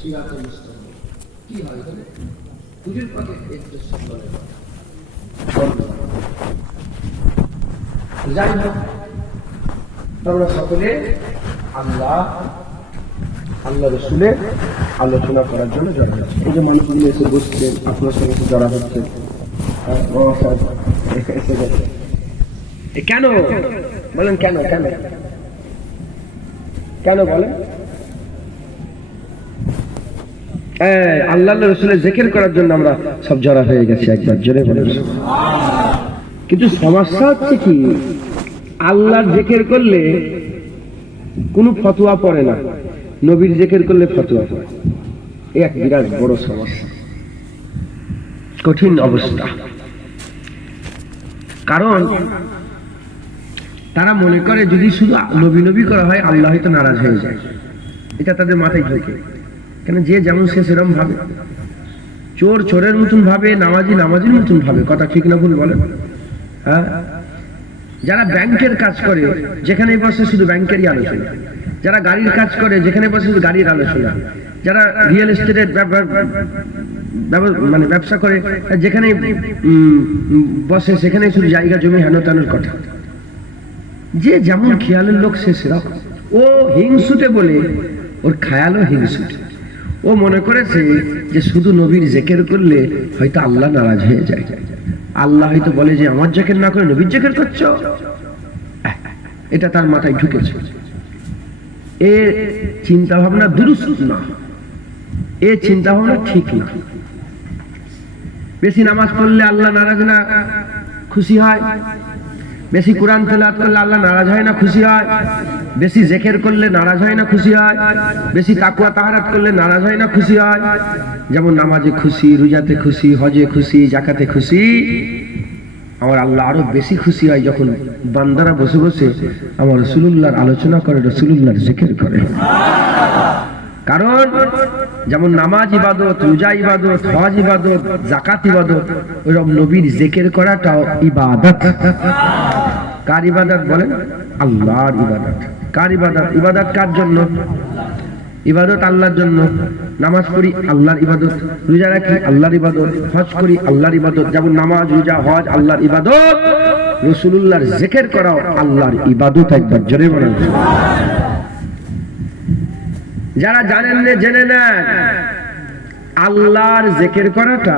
সিরাতে মুস্তাকিম কি হয় এখানে হুজুর পাকের একটু সম্মানে যাই হোক আমরা সকলে আল্লাহ রসুলের আলোচনা করার জন্য জড়া হচ্ছে। এই যে মানুষগুলো এসে বসছেন, আপনার সঙ্গে এসে জড়া হচ্ছে, এসে গেছে কেন বলেন? কেন কেন কেন বলেন? আল্লাহ রসুলের জিকির করার জন্য আমরা সব জড়া হয়ে গেছি। একবার জোরে বলেন। কিন্তু সমস্যা হচ্ছে কি, আল্লাহর জিকির করলে কোনো ফতোয়া পড়ে না, নবীর জিকির করলে ফতোয়া পড়ে। এই এক বিরাট বড় সমস্যা, কঠিন অবস্থা। কারণ তারা মনে করে যদি শুধু নবী নবী করা হয় আল্লাহ হয়তো নারাজ হয়ে যায়। এটা তাদের মাথায় ঢোকে। কেন? যে যেমন সে সেরকম ভাবে, চোর চোরের মতন ভাবে, নামাজি নামাজির মতন ভাবে। কথা ঠিক না ভুল বলেন? হ্যাঁ, যারা ব্যাংকের কাজ করে যেখানে বসে শুধু ব্যাংকেরই আলোচনা, যারা গাড়ির কাজ করে যেখানে বসে শুধু গাড়ির আলোচনা, যারা রিয়েল এস্টেটের মানে ব্যবসা করে যেখানে বসে সেখানে শুধু জায়গা জমি হেন তেনোর কথা। যে যেমন খেয়ালের লোক সে সেরকম। ও হিংসুটে বলে ওর খেয়ালও হিংসুটে। ও মনে করেছে যে শুধু নবীর জিকির করলে হয়তো আল্লাহ নারাজ হয়ে যায়। আল্লাহ হয়তো বলে যে আমার জিকির না করে নবীর জিকির করছো। এটা তার মাথায় ঢুকেছে। এর চিন্তা ভাবনা দুরুস্ত না, এ চিন্তা ভাবনা ঠিক না। বেশি নামাজ পড়লে আল্লাহ নারাজ না খুশি হয়? বেশি কোরআন তেলাওয়াত করলে আল্লাহ নারাজ হয় না খুশি হয়? বেশি জিকির করলে নারাজ হয় না খুশি হয়? বেশি তাকওয়া তাহারাত করলে নারাজ হয় না খুশি হয়? যেমন নামাজে খুশি, রোজাতে খুশি, হজে খুশি, যাকাতে খুশি, আমার আল্লাহ আরো বেশি খুশি হয় যখন বান্দারা বসে বসে আমার রাসূলুল্লাহর আলোচনা করে, রাসূলুল্লাহর জিকির করে। কারণ যেমন নামাজ ইবাদত, রোজা ইবাদত, হজ ইবাদত, যাকাত ইবাদত, ওইরকম নবীর জিকির করাটাও ইবাদত। কার ইবাদত বলেন? আল্লাহর ইবাদত। কার ইবাদত? ইবাদত কার জন্য? ইবাদত আল্লাহর জন্য। নামাজ পড়ি আল্লাহর ইবাদত, রোজা রাখি আল্লাহর ইবাদত, হজ করি আল্লাহর ইবাদত। যেমন নামাজ, রোজা, হজ আল্লাহর ইবাদত, রাসূলুল্লাহর জিকির করাও আল্লাহর ইবাদত। একবার জোরে বলেন। যারা জানেন না জেনে নেন, আল্লাহর জিকির করাটা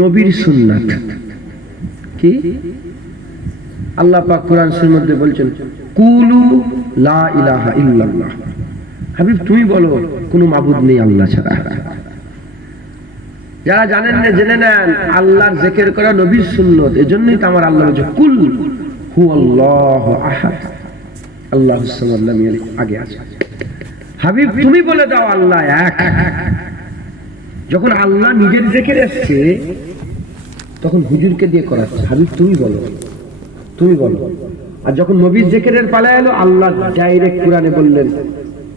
নবীর সুন্নাত। কি? আল্লাহ পাক কোরআন শরীফের মধ্যে বলছেন, কুলু লা ইলাহা ইল্লাল্লাহ। হাবিব তুমি বলো কোনো মাবুদ নেই আল্লাহ ছাড়া। যারা জানেন না জেনে নেন, আল্লাহর জিকির করা নবীর সুন্নাত। এজন্যই তো আমার আল্লাহ বলছে কুল হুয়াল্লাহু আহাদ আল্লাহুস সামাদ লাম ইয়ালিদ। আগে আছে হাবিব তুমি বলে দাও আল্লাহ এক। যখন আল্লাহ নিজের জিকির আসছে তখন হুজুরকে দিয়ে করাচ্ছে, হাবিব তুমি বলো, তুমি বলো। আর যখন নবীর জিকিরের পালা এলো, আল্লাহ ডাইরেক্ট কোরআনে বললেন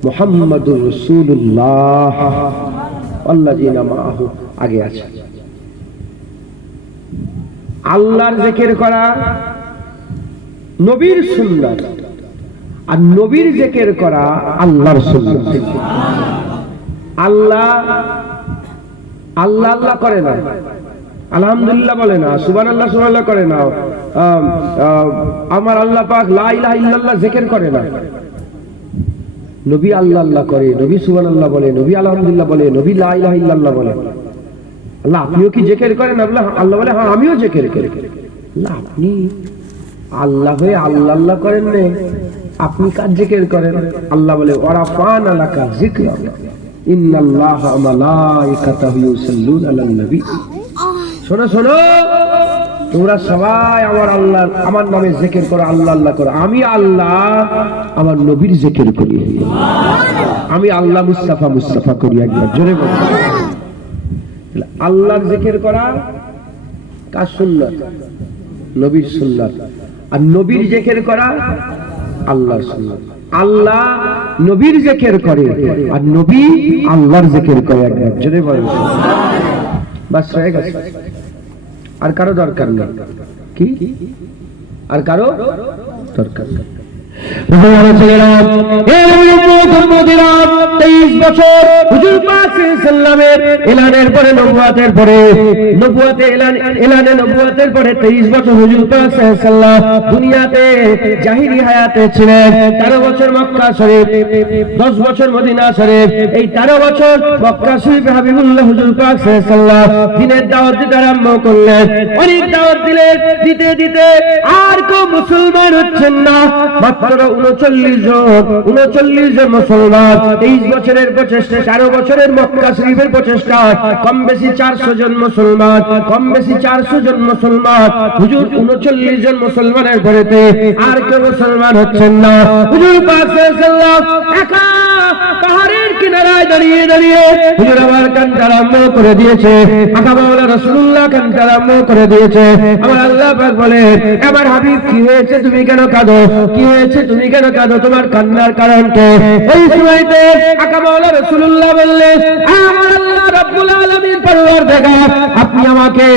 মুহাম্মাদুর রাসূলুল্লাহ আল্লাযীনা মাআহু। আগে আছে। আল্লাহর জিকির করা নবীর সুন্নাত, আর নবীর জিকির করা আল্লাহর সুন্নাত। আল্লাহ আল্লাহ আল্লাহ করে না, আলহামদুলিল্লাহ বলে না, সুবহানাল্লাহ সুবহানাল্লাহ করে না, আমার আল্লাহ পাক লা ইলাহা ইল্লাল্লাহ জিকির করে না। নবী আল্লাহ আল্লাহ করে, নবী সুবহানাল্লাহ বলে, নবী আলহামদুলিল্লাহ বলে, নবী লা ইলাহা ইল্লাল্লাহ বলে। আল্লাহ আপনিও কি জিকির করেন? আল্লাহ বলে হ্যাঁ আমিও জিকির করি। আল্লাহ আপনি আল্লাহ হয়ে আল্লাহ আল্লাহ করেন না, আপনি কার জিকির করেন? আল্লাহ বলে ওয়ারাফানা লাকা যিকরাক ইন্নাল্লাহা ওয়া মালাইকাতাহু ইউসাল্লুনা আলান নবী। শোনো শোনো, তোমরা সবাই আমার নামে জিকির করো, আল্লাহ আল্লাহ করো। আমি আল্লাহ আমার নবীর জিকির করি, আমি আল্লাহ মুস্তাফা মুস্তাফা করি। একবার জোরে বলো। আল্লাহর জিকির করা কার সুন্নাত? নবীর সুন্নাত। আর নবীর জিকির করা আল্লাহর সুন্নাত। আল্লাহ নবীর জিকির করে আর নবী আল্লাহর জিকির করে। একবার জোরে বলো। বাস হয়ে গেছে, আর কারো দরকার নেই। কি? আর কারো দরকার নেই। 23 বছর হুজুর পাক সাল্লামের এলানের পরে নবুয়তের পরে নবুয়তের পরে 23 বছর হুজুর পাক সাল্লাম দুনিয়াতে জাহিরি হায়াতে ছিলেন। 13 বছর মক্কা শরীফ, 10 বছর মদিনা শরীফ। এই 13 বছর মক্কা শরীফে হাবিবুল্লাহ হুজুর পাক সাল্লাম দিনের দাওয়াত দিতে আরম্ভ করলেন। অনেক দাওয়াত দিলেন, দিতে দিতে আর কেউ মুসলমান হচ্ছেন না। মাত্র 39 জন মুসলমান। 23 বছরের প্রচেষ্টা, 13 বছরের মক্কা শরীফের প্রচেষ্টা, কম বেশি 400 জন মুসলমান, কম বেশি 400 জন মুসলমান। হুজুর 39 জন মুসলমানের ঘরেতে আর কেউ মুসলমান হচ্ছেন না। হুজুর পাক সাল্লাল্লাহু একা পাহাড়ের কিনারায় দাঁড়িয়ে দাঁড়িয়ে হুজুর আমার কান্না আরম্ভ করে দিয়েছে। আকা মাওলানা রাসূলুল্লাহ কান্না আরম্ভ করে দিয়েছে। আমার আল্লাহ পাক বলে, আমার হাবিব কি হয়েছে, তুমি কেন কাঁদো? কি হয়েছে, তুমি কেন কাঁদো? তোমার কান্নার কারণ কি? ওই সময়তে আকা মাওলানা রাসূলুল্লাহ বললেন, আমার আল্লাহ রাব্বুল আলামিন পরওয়ারদিগার, আপনি আমাকে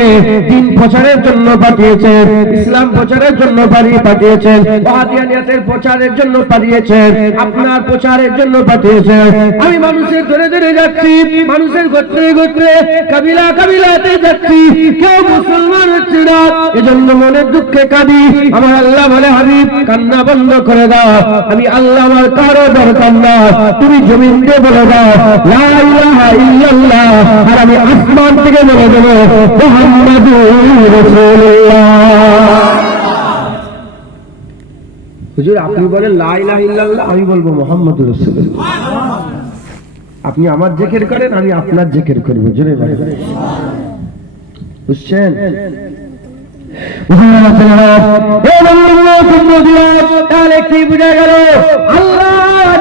দ্বীন প্রচারের জন্য পাঠিয়েছেন, ইসলাম প্রচারের জন্য পাঠিয়েছেন, ওয়াহাবিয়াতের প্রচারের জন্য পাঠিয়েছেন, আপনার প্রচারের জন্য পাঠিয়েছেন। আমি মানুষের ধরে ধরে যাচ্ছি, মানুষের গোত্রে গোত্রে কাবিলা কাবিলাতে যাচ্ছি, কেউ মুসলমান হচ্ছে না, এজন্য মনের দুঃখে কাঁদি। আমার আল্লাহ বলে, হাবিব কান্না বন্ধ করে দাও, আমি আল্লাহ আমার কারো দরকার না, তুমি জমিন দিয়ে বলে দাও লা ইলাহা ইল্লাল্লাহ, আর আমি আসমান থেকে বলে দেব মুহাম্মাদুর রাসূলুল্লাহ। হুজুর আপনি বলেন লা ইলাহা ইল্লাল্লাহ, আমি বলবো মুহাম্মাদুর রাসূলুল্লাহ। আপনি আমার জিকির করেন, আমি আপনার জিকির করব। জোরে বলেন, বুঝছেন? তাহলে কি বুঝা গেল? আল্লাহ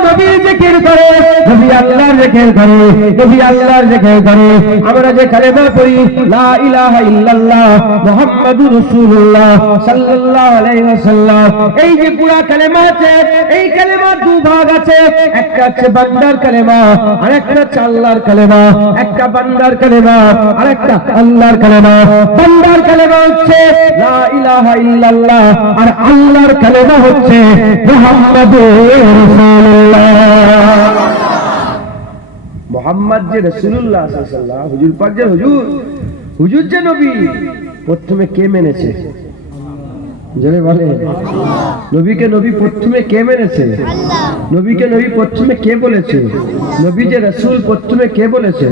নবীর জিকির করে, নবী আল্লাহর জিকির করে, নবী আল্লাহর জিকির করে। আমরা যে কালেমা পড়ি লা ইলাহা ইল্লাল্লাহ মুহাম্মাদুর রাসূলুল্লাহ সাল্লাল্লাহু আলাইহি ওয়াসাল্লাম, এই যে পুরা কালেমা আছে, এই কালেমার দুই ভাগ আছে। একটা হচ্ছে বান্দার কালেমা, আর একটা হচ্ছে আল্লাহর কালেমা। একটা বান্দার কালেমা, আর একটা আল্লাহর কালেমা। বান্দার কালেমা হচ্ছে লা ইলাহা ইল্লাল্লাহ, আর আল্লাহর কালেমা হচ্ছে মুহাম্মাদুর রাসূলুল্লাহ। মুহাম্মদ যে রাসূলুল্লাহ সাল্লাল্লাহু আলাইহি হুজুর পাক যে হুজুর যে নবী, প্রথমে কে মেনেছে? জোরে বলে, নবীকে নবী প্রথমে কে মেনেছে? নবীকে নবী প্রথমে কে বলেছে? নবী যে রাসূল প্রথমে কে বলেছে?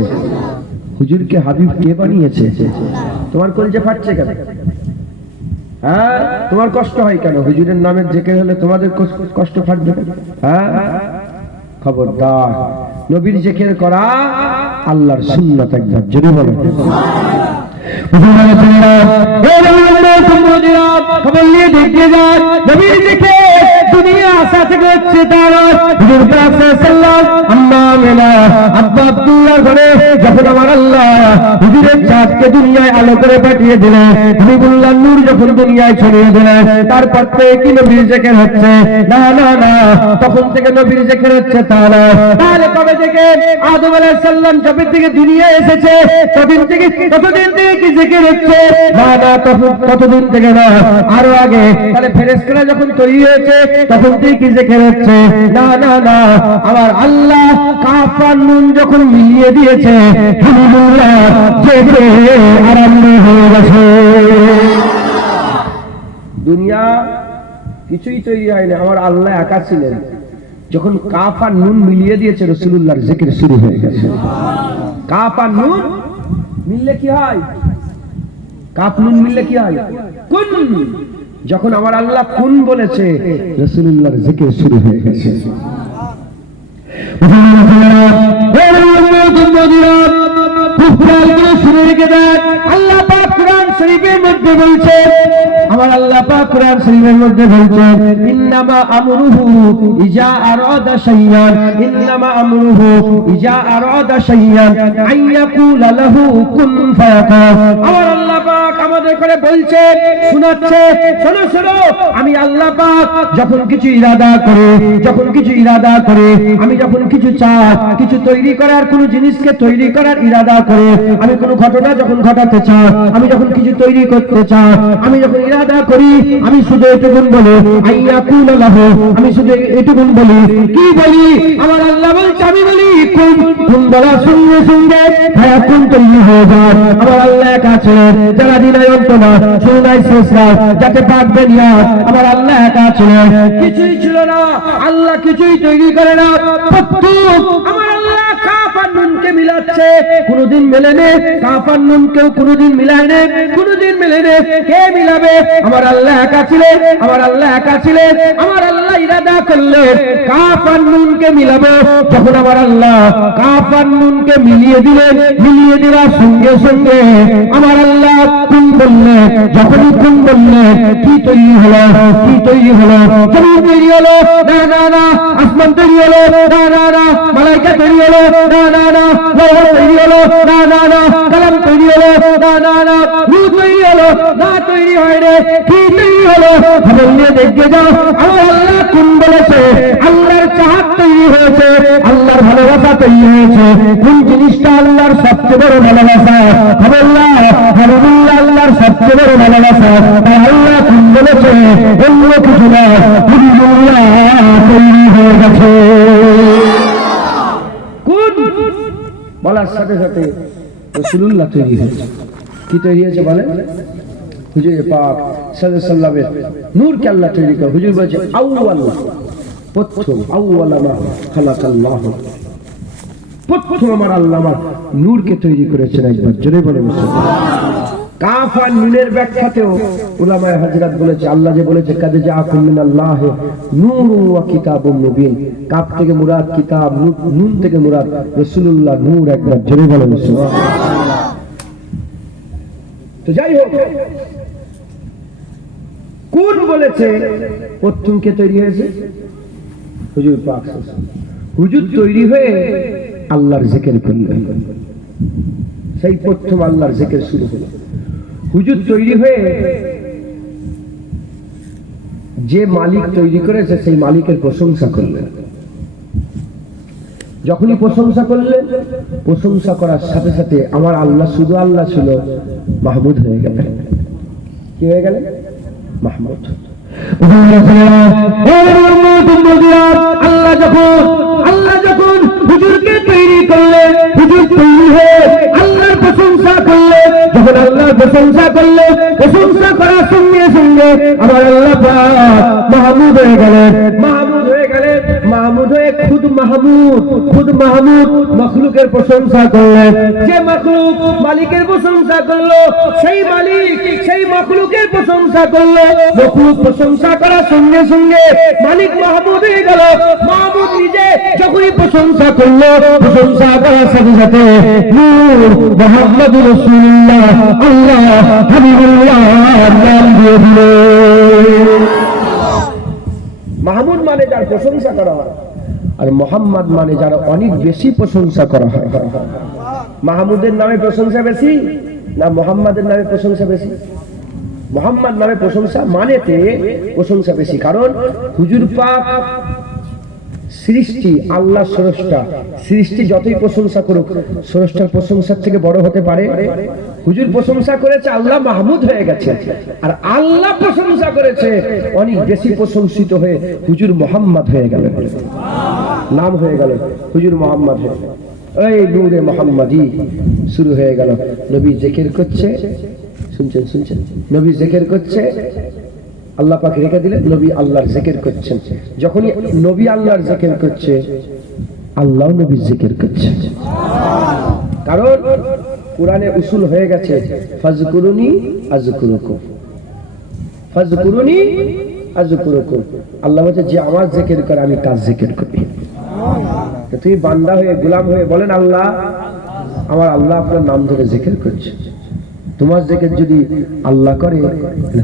হুজুরকে হাবিব কে বানিয়েছে? তোমার কলিজা ফাটছে কেন? হ্যাঁ, তোমার কষ্ট হয় কেন? হুজুরের নামের জিকির হলে তোমাদের কষ্ট ফাটবে কেন? হ্যাঁ, খবরদার, নবীর জিকির করা আল্লাহর সুন্নাত। একবার জোরে বলো, খবর নিয়ে দেখতে যান নবীর জিকির দুনিয়া আসা থেকে হচ্ছে তারা। হুজুর পাক সাল্লাল্লাহু আম্মা আমিনা আব্বা আব্দুল্লাহর ঘরে যখন আমার আল্লাহ হুজুরের চাঁদকে দুনিয়ায় আলো করে পাঠিয়ে দিলেন, হাবিবুল্লাহ নূর যখন দুনিয়ায় ছড়িয়ে দিলেন, তারপর থেকে কি নবীর জিকির হচ্ছে? না না না, তখন থেকে নবীর জিকির হচ্ছে তা না। তাহলে কবে থেকে? আদম আলাইহিস সালাম যবে থেকে দুনিয়ায় এসেছে ততদিন থেকে কি জিকির হচ্ছে? না না, ততদিন থেকে না, আরো আগে। তাহলে ফেরেশতারা যখন তৈরি হয়েছে তখন থেকে কি জিকির হচ্ছে? না না না, আমার আল্লাহ কাফ আর নুন যখন মিলিয়ে দিয়েছে, হাবিবুল্লাহ জিকির আরম্ভ হয়ে গেছে। দুনিয়া কিছুই তৈরি হয়নি, আমার আল্লাহ একা ছিলেন। যখন কাফ আর নুন মিলিয়ে দিয়েছে, রাসূলুল্লাহর জিকির শুরু হয়ে গেছে। কাফ আর নুন মিললে কি হয়? কাফ নুন মিললে কি হয়? কুন। যখন আমার আল্লাহ কুন বলেছে, রাসূলুল্লাহর জিকির শুরু হয়ে গেছে। আল্লাহ পাক কুরআন শরীফের মধ্যে বলছেন, আমার আল্লাহ পাক কুরআন শরীফের মধ্যে বলছেন, ইন্নামা আমরুহু ইজা আরাদা শাইয়ান, ইন্নামা আমরুহু ইজা আরাদা শাইয়ান আইয়াকুলা লাহু কুন ফায়াকুন। আমার আল্লাহ পাক আমাদের করে বলছেন, শোনাচ্ছে, শোনো শোনো, আমি আল্লাহ পাক যখন কিছু ইরাদা করে, আমি যখন কিছু চাই, কিছু তৈরি করার, কোন জিনিসকে তৈরি করার ইরাদা করে, আমি কোন ঘটনা যখন ঘটাতে চাই, আমি যখন কিছু তৈরি করতে চাই, আমি যখন ইরাদা ইরাদা করি, আমি শুধু এটুকুন বলি আইয়াকুল লাহু, আমি শুধু এটুকুন বলি, কি বলি? আমার আল্লাহ বলছে আমি বলি কুন, কুন বলার সঙ্গে সঙ্গে ফায়াকুন তৈরি হয়ে যায়। আমার আল্লাহ এক আছে, যারা দিনায় অন্তনা শুনাই শেষরা যাতে পাকবেন না, আমার আল্লাহ এক আছে, কিছুই ছিল না, আল্লাহ কিছুই তৈরি করে না। আমার আল্লাহ কাফ আর নুনকে মিলাচ্ছে, কোনদিন মেলে নে, কাফ আর নুন কেউ কোনদিন মিলায় নে, কোনদিন মেলে নে, কে মিলাবে? আমার আল্লাহ একা ছিলেন, আমার আল্লাহ একা ছিলেন। আমার আল্লাহ ইরাদা করলেন কাফ আর নুনকে মিলাবে, যখন আমার আল্লাহ কাফ আর নুনকে মিলিয়ে দিলেন, মিলিয়ে দেওয়ার সঙ্গে সঙ্গে আমার আল্লাহ কুন বললেন, যখনই কুন বললেন কি তৈরি হলো, কি তৈরি হলো? জমিন তৈরি হলো? না না না। আসমান তৈরি হলো? না না না। মালাইকা তৈরি হলো? না না না। লৌহ তৈরি হলো? না না না। কলম তৈরি হলো? না না না। রূহ তৈরি হলো? না, তৈরি হয় রে। কি তৈরি হলো? খবর নিয়ে দেখতে যাও। আমার আল্লাহ কুন বলেছে, আল্লাহর চাহাত তৈরি হয়েছে, আল্লাহর ভালোবাসা তৈরি হয়েছে। কোন জিনিসটা আল্লাহর সবচেয়ে বড় ভালোবাসা? হাবিবুল্লাহ, হাবিবুল্লাহ আল্লাহর সবচেয়ে বড় ভালোবাসা। তাই আল্লাহ কুন বলেছে, অন্য কিছু না, হাবিবুল্লাহ তৈরি হয়ে গেছে। কোন বলার সাথে সাথে রাসূলুল্লাহ তৈরি হয়েছে। কি তৈরি হয়েছে বলেন? হুজুরে পাক সাল্লাল্লাহু আলাইহি ওয়াসাল্লামের নূরকে আল্লাহ তৈরি করে। হুজুর বলছে আউয়াল, প্রথম আউয়ালা মা খালাকাল্লাহ, প্রথম আমার আল্লাহ আমার নূরকে তৈরি করেছেন। একবার জোরে বলে কাফ আর নুনের ব্যাখ্যাতেও উলামায়ে হযরত বলেছে, আল্লাহ যে বলেছে কাদ জাআকুম মিনাল্লাহি নূরুন ওয়া কিতাবুম মুবিন, কাফ থেকে মুরাদ কিতাব, নুন থেকে মুরাদ রাসূলুল্লাহ নূর। একবার জোরে বলে সুবহানাল্লাহ। তো যাই হোক, কোন বলেছে প্রথম কে তৈরি হয়েছে? হুজুর পাক। হুজুর তৈরি হয়ে আল্লাহর জিকির করলেন, সেই প্রথম আল্লাহর জিকির শুরু হলো। হুজুর তৈরি হয়ে যে মালিক তৈরি করেছে সেই মালিকের প্রশংসা করলেন। যখনই প্রশংসা করলেন, প্রশংসা করার সাথে সাথে আমার আল্লাহ শুধু আল্লাহ ছিল, মাহমুদ হয়ে গেলেন। কি হয়ে গেলেন? মাহমুদ। আল্লাহ যখন হুজুরকে তৈরি করলেন, হুজুর তৈরি হয়ে আল্লাহর প্রশংসা করলেন। যখন আল্লাহর প্রশংসা করলেন, প্রশংসা করার সঙ্গে সঙ্গে আমার আল্লাহ মাহমুদ হয়ে গেলেন, মাহমুদ হয়ে গেলেন। মাহমুদ হয়ে খুদ মাহমুদ, খুদ মাহমুদ মখলুকের প্রশংসা করলেন। যে মখলুক মালিকের প্রশংসা করলো, সেই মালিক সেই মখলুকের প্রশংসা করলো। মখলুক প্রশংসা করার সঙ্গে সঙ্গে মালিক মাহমুদ হয়ে গেল। মাহমুদ নিজে যখনই প্রশংসা করলো, প্রশংসা করার সাথে সাথে নূর মুহাম্মদুর রাসূলুল্লাহ আল্লাহ হাবিবুল্লাহ নাম দিয়ে দিল। মাহমুদ মানে যার প্রশংসা করা হয়, আর মোহাম্মদ মানে যার অনেক বেশি প্রশংসা করা হয়। মাহমুদের নামে প্রশংসা বেশি না মোহাম্মদের নামে প্রশংসা বেশি? মোহাম্মদ নামে প্রশংসা মানেতে প্রশংসা বেশি। কারণ হুজুর পাক সৃষ্টি, আল্লাহ স্রষ্টা, সৃষ্টি যতই প্রশংসা করুক স্রষ্টার প্রশংসার থেকে বড় হতে পারে? হুজুর প্রশংসা করেছে, আল্লাহ মাহমুদ হয়ে গেছে, আর আল্লাহ প্রশংসা করেছে, অনেক বেশি প্রশংসিত হয়ে হুজুর মোহাম্মদ হয়ে গেলেন, নাম হয়ে গেল হুজুর মোহাম্মদ হয়ে। এই নূরে মোহাম্মদী শুরু হয়ে গেল। নবী জিকির করছে, শুনছেন শুনছেন, নবী জিকির করছে, আল্লাহ পাক রেখে দিলেন, নবী আল্লাহর জিকির করছেন। যখনই নবী আল্লাহর জিকির করছে, আল্লাহ নবীর জিকির করছে। কারণ কোরআনে উসুল হয়ে গেছে, ফাজকুরুনি আযকুরুকুম, ফাজকুরুনি আযকুরুকুম। আল্লাহ বলছে যে আমার জিকির করে আমি তার জিকির করি। তুমি বান্দা হয়ে, গোলাম হয়ে বলেন আল্লাহ, আমার আল্লাহ আপনার নাম ধরে জিকির করছে। তোমার জিকির যদি আল্লাহ করে,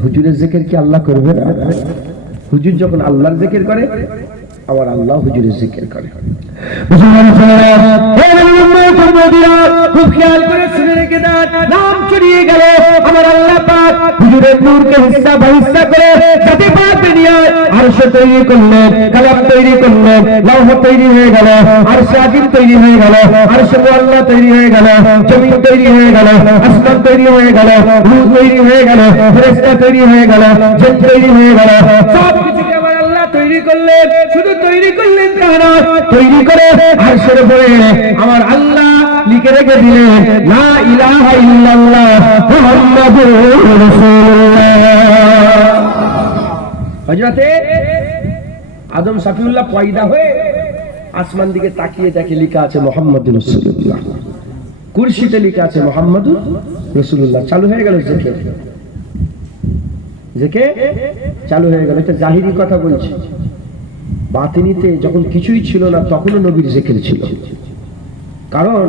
হুজুরের জিকির কি আল্লাহ করবে না? হুজুর যখন আল্লাহর জিকির করে, আমার আল্লাহ হুজুরের জিকির করে। খুব খেয়াল করে শুনে রেখে দেন, নাম চড়িয়ে গেল আমার আল্লাহ পাক হুজুরের নূরকে হিস্সা বাহিস্সা করে জাতি পাক দুনিয়ায় আরশ তৈরি করলেন, কালাম তৈরি করলেন, লৌহ তৈরি হয়ে গেল, আরশ আজিম তৈরি হয়ে গেল, আরশ মুআল্লা তৈরি হয়ে গেল, জমিন তৈরি হয়ে গেল, আসমান তৈরি হয়ে গেল, রূহ তৈরি হয়ে গেল, ফেরেশতা তৈরি হয়ে গেল, জিন তৈরি হয়ে গেল। সব কিছুকে আমার আল্লাহ তৈরি করলেন। শুধু তৈরি করলেন তা না, তৈরি করে আরশের উপরে আমার আল্লাহ লিখে রেখে দিলেন লা ইলাহা ইল্লাল্লাহ মুহাম্মাদুর রাসূলুল্লাহ। হযরতে আদম সাফিউল্লাহ পয়দা হয়ে আসমান দিকে তাকিয়ে দেখে লেখা আছে মুহাম্মাদুর রাসূলুল্লাহ, কুরসিতে লেখা আছে মুহাম্মাদুর রাসূলুল্লাহ। চালু হয়ে গেল জিকির, জিকির চালু হয়ে গেল। এটা জাহিরি কথা বলছি, বাতিনিতে যখন কিছুই ছিল না তখনও নবীর জিকির ছিল। কারণ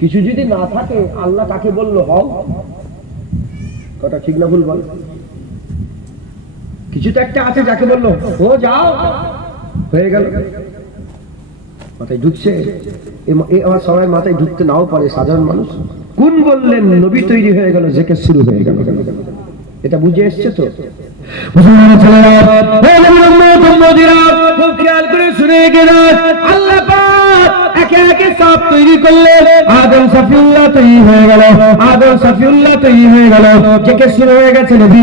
কিছু যদি না থাকে আল্লাহ কাকে বললো হও, কথা ঠিক না ভুল বল? কিছু তো একটা আছে যাকে বললো ও যাও, হয়ে গেল। মাথায় ঢুকছে? আমার সবাই মাথায় ঢুকতে নাও পারে, সাধারণ মানুষ। কোন বললেন নবী তৈরি হয়ে গেল, জিকির শুরু হয়ে গেল। এটা বুঝে এসছে তো? খুব খেয়াল করে শুনে গেলেন আল্লাহ পাক একে একে সব তৈরি করলেন। আদম সাফিউল্লাহ তৈরি হয়ে গেল, আদম সাফিউল্লাহ তৈরি হয়ে গেল, জিকির শুরু হয়ে গেছে নবী।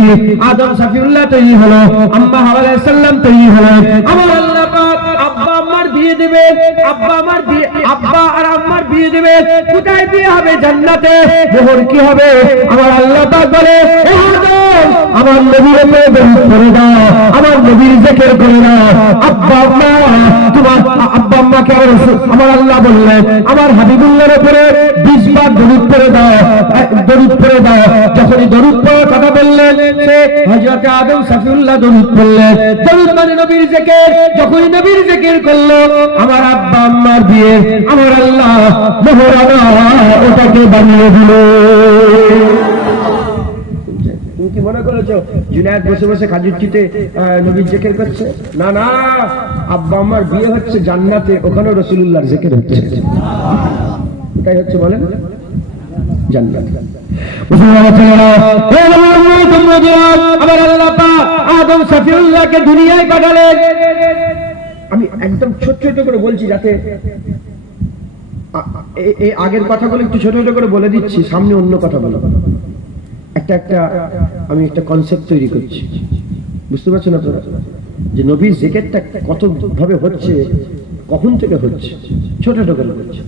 আদম সাফিউল্লাহ তৈরি হলো, আম্মা হাওয়া আলাইহিস সালাম তৈরি হলেন। আমার আল্লাহ পাক আব্বা আম্মার বিয়ে দিবেন, আব্বা আমার বিয়ে, আব্বা আর আম্মার বিয়ে দিবেন। কোথায় বিয়ে হবে? জান্নাতে। মোহর কি হবে? আমার আল্লাহ পাক বলে ও আদম আমার নবীর উপরে দরুদ পড়ে দাও, আমার নবীর জিকির করে দাও। আব্বা আম্মা তোমার আব্বা আম্মাকে আমার আল্লাহ বললেন আমার হাবিবুল্লাহর উপরে 20 বার দরুদ পড়ে দাও, দরুদ পড়ে দাও। যখনই দরুদ পড়ার কথা বললেন সে হযরত আদম সাফিউল্লাহ দরুদ পড়লেন। দরুদ মানে নবীর জিকির। যখনই নবীর জিকির করলো আমার আব্বা আম্মার বিয়ে আমার আল্লাহ মোহরানা ওটাকে বানিয়ে দিল। তুমি কি মনে করেছো জুনায়েদ বসে বসে খাজুরচিতে নবীর জিকির করছে? না না, আব্বা আম্মার বিয়ে হচ্ছে জান্নাতে, ওখানে রাসূলুল্লাহর জিকির হচ্ছে। এটাই হচ্ছে বলেন জান্নাত। আমার আল্লাহ পাক আদম সাফিউল্লাহকে দুনিয়ায় পাঠালেন। আমি একদম ছোট ছোট করে বলছি যাতে এই আগের কথাগুলো একটু ছোট ছোট করে বলে দিচ্ছি, সামনে অন্য কথা বলবো। একটা আমি একটা কনসেপ্ট তৈরি করছি, বুঝতে পারছো না তোরা? যে নবীর জিকিরটা কত ভাবে হচ্ছে, কখন থেকে হচ্ছে, ছোট ছোট করে হচ্ছে।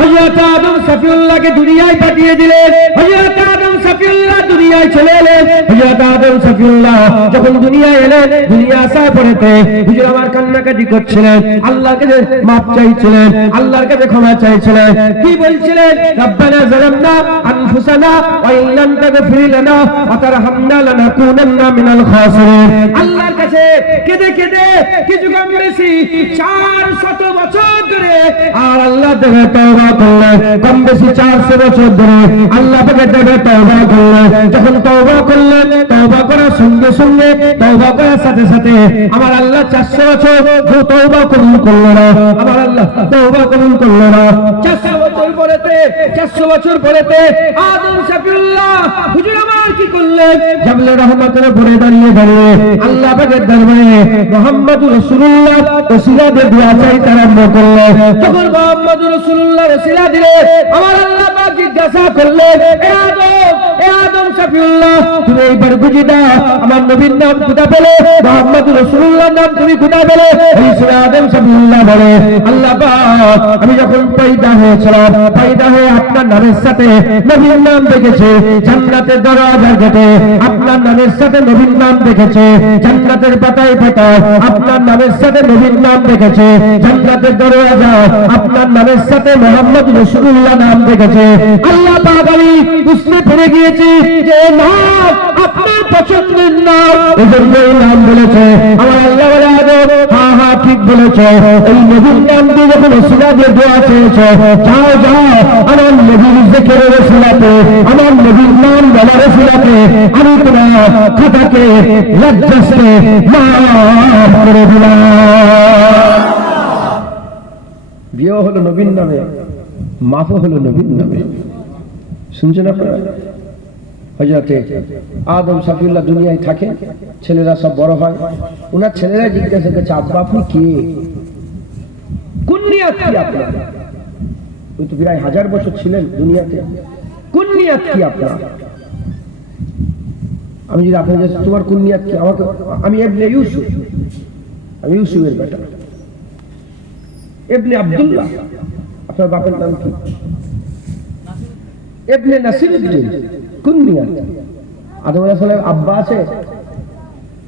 হযরত আদম সাফিউল্লাহকে দুনিয়ায় পাঠিয়ে দিলেন। হযরত আদম সাফিউল্লাহ দুনিয়ায় চলে এলেন। হযরত আদম সাফিউল্লাহ যখন দুনিয়ায় এলেন, দুনিয়া আসার পরেতে হুজুর আমার কান্নাকাটি করছিলেন, আল্লাহর কাছে মাপ চাইছিলেন, আল্লাহর কাছে ক্ষমা চাইছিলেন। কি বলছিলেন? রব্বানা যালামনা আনফুসানা ওয়া ইন লাম তাগফির লানা ওয়া তারহামনা লানাকুনান্না মিনাল খাসিরিন। আল্লাহর কাছে কেঁদে কেঁদে কিছু কম বেশি 400 বছর ধরে আর আল্লাহ থেকে তওবা করলেন। কম বেশি 400 বছর ধরে আল্লাহ থেকে তওবা করলেন। যখন তওবা করলেন, তওবা করার সঙ্গে সঙ্গে, তওবা করার সাথে সাথে আমার আল্লাহ 400 বছর তওবা কবুল করলো না। আমার আল্লাহ তওবা কবুল করলো না। 400 বছর পরেতে আদম সাফিউল্লাহ হুজুর আমার কি করলেন? জাবলে রহমতের উপরে দাঁড়িয়ে আল্লাহ পাকের দরবারে মুহাম্মদুর রাসূলুল্লাহ ওসিলা দিয়ে দোয়া চাইতে আরম্ভ করলেন। যখন মুহাম্মদুর রাসূলুল্লাহ ওসিলা দিলে আমার আল্লাহ পাক জিজ্ঞাসা করলেন, এ আদম সাফিউল্লাহ তুমি এইবার বুঝি দাও আমার নবীর নাম কোথা পেলে, মুহাম্মদুর রাসূলুল্লাহর নাম তুমি কোথা পেলে? আদম সাফিউল্লাহ বলে আল্লাহ পাক আমি যখন পয়দা হয়েছিলাম, পয়দা হয়ে আপনার নামের সাথে নবীর নাম দেখেছে জান্নাতের দরজার গেটে, আপনার নামের সাথে নবীর নাম দেখেছে জান্নাতের পাতায় পাতায়, আপনার নামের সাথে নবীর নাম দেখেছে জান্নাতের দরজা, আপনার নামের সাথে মুহাম্মদ রাসূলুল্লাহ নাম দেখেছে। আল্লাহ পাক আমি বুঝতে পেরে গিয়েছি যে নাম আপনার পছন্দের নাম, এজন্য এই নাম বলেছে। আমার আল্লাহ বলে আদম হ্যাঁ হ্যাঁ ঠিক বলেছ, এই নবীর নাম দিয়ে যখন ওসিলা দিয়ে দোয়া চেয়েছ, যাও যাও আমার নবীর জিকিরের ওসিলাতে, আমার নবীর নাম বলার ওসিলাতে আমি তোমার খাতাকে লজ্জাস্তে মাফ করে দিলাম। বিয়ে হলো নবীর নামে, মাফ হলো নবীর নামে। শুনছেন আপনারা? হযরতে আদম সাফিউল্লাহ দুনিয়ায় থাকেন, ছেলেরা সব বড় হয়, ওনার ছেলেরা জিজ্ঞাসা করছে আব্বা আপনি কে, কোন নিয়াত কি আপনার? ওই তো প্রায় 1000 বছর ছিলেন দুনিয়াতে, কোন নিয়াত কি আপনার? আমি যদি আপনার তোমার কোন নিয়াত কি, আমাকে আমি ইবনে ইউসুফ, আমি ইউসুফের বেটা, ইবনে আব্দুল্লাহ। আপনার বাপের নাম কি? ইবনে নাসিরউদ্দিন। কোন নিয়াত? আদম আলাইহিস সালাম আব্বা আছে,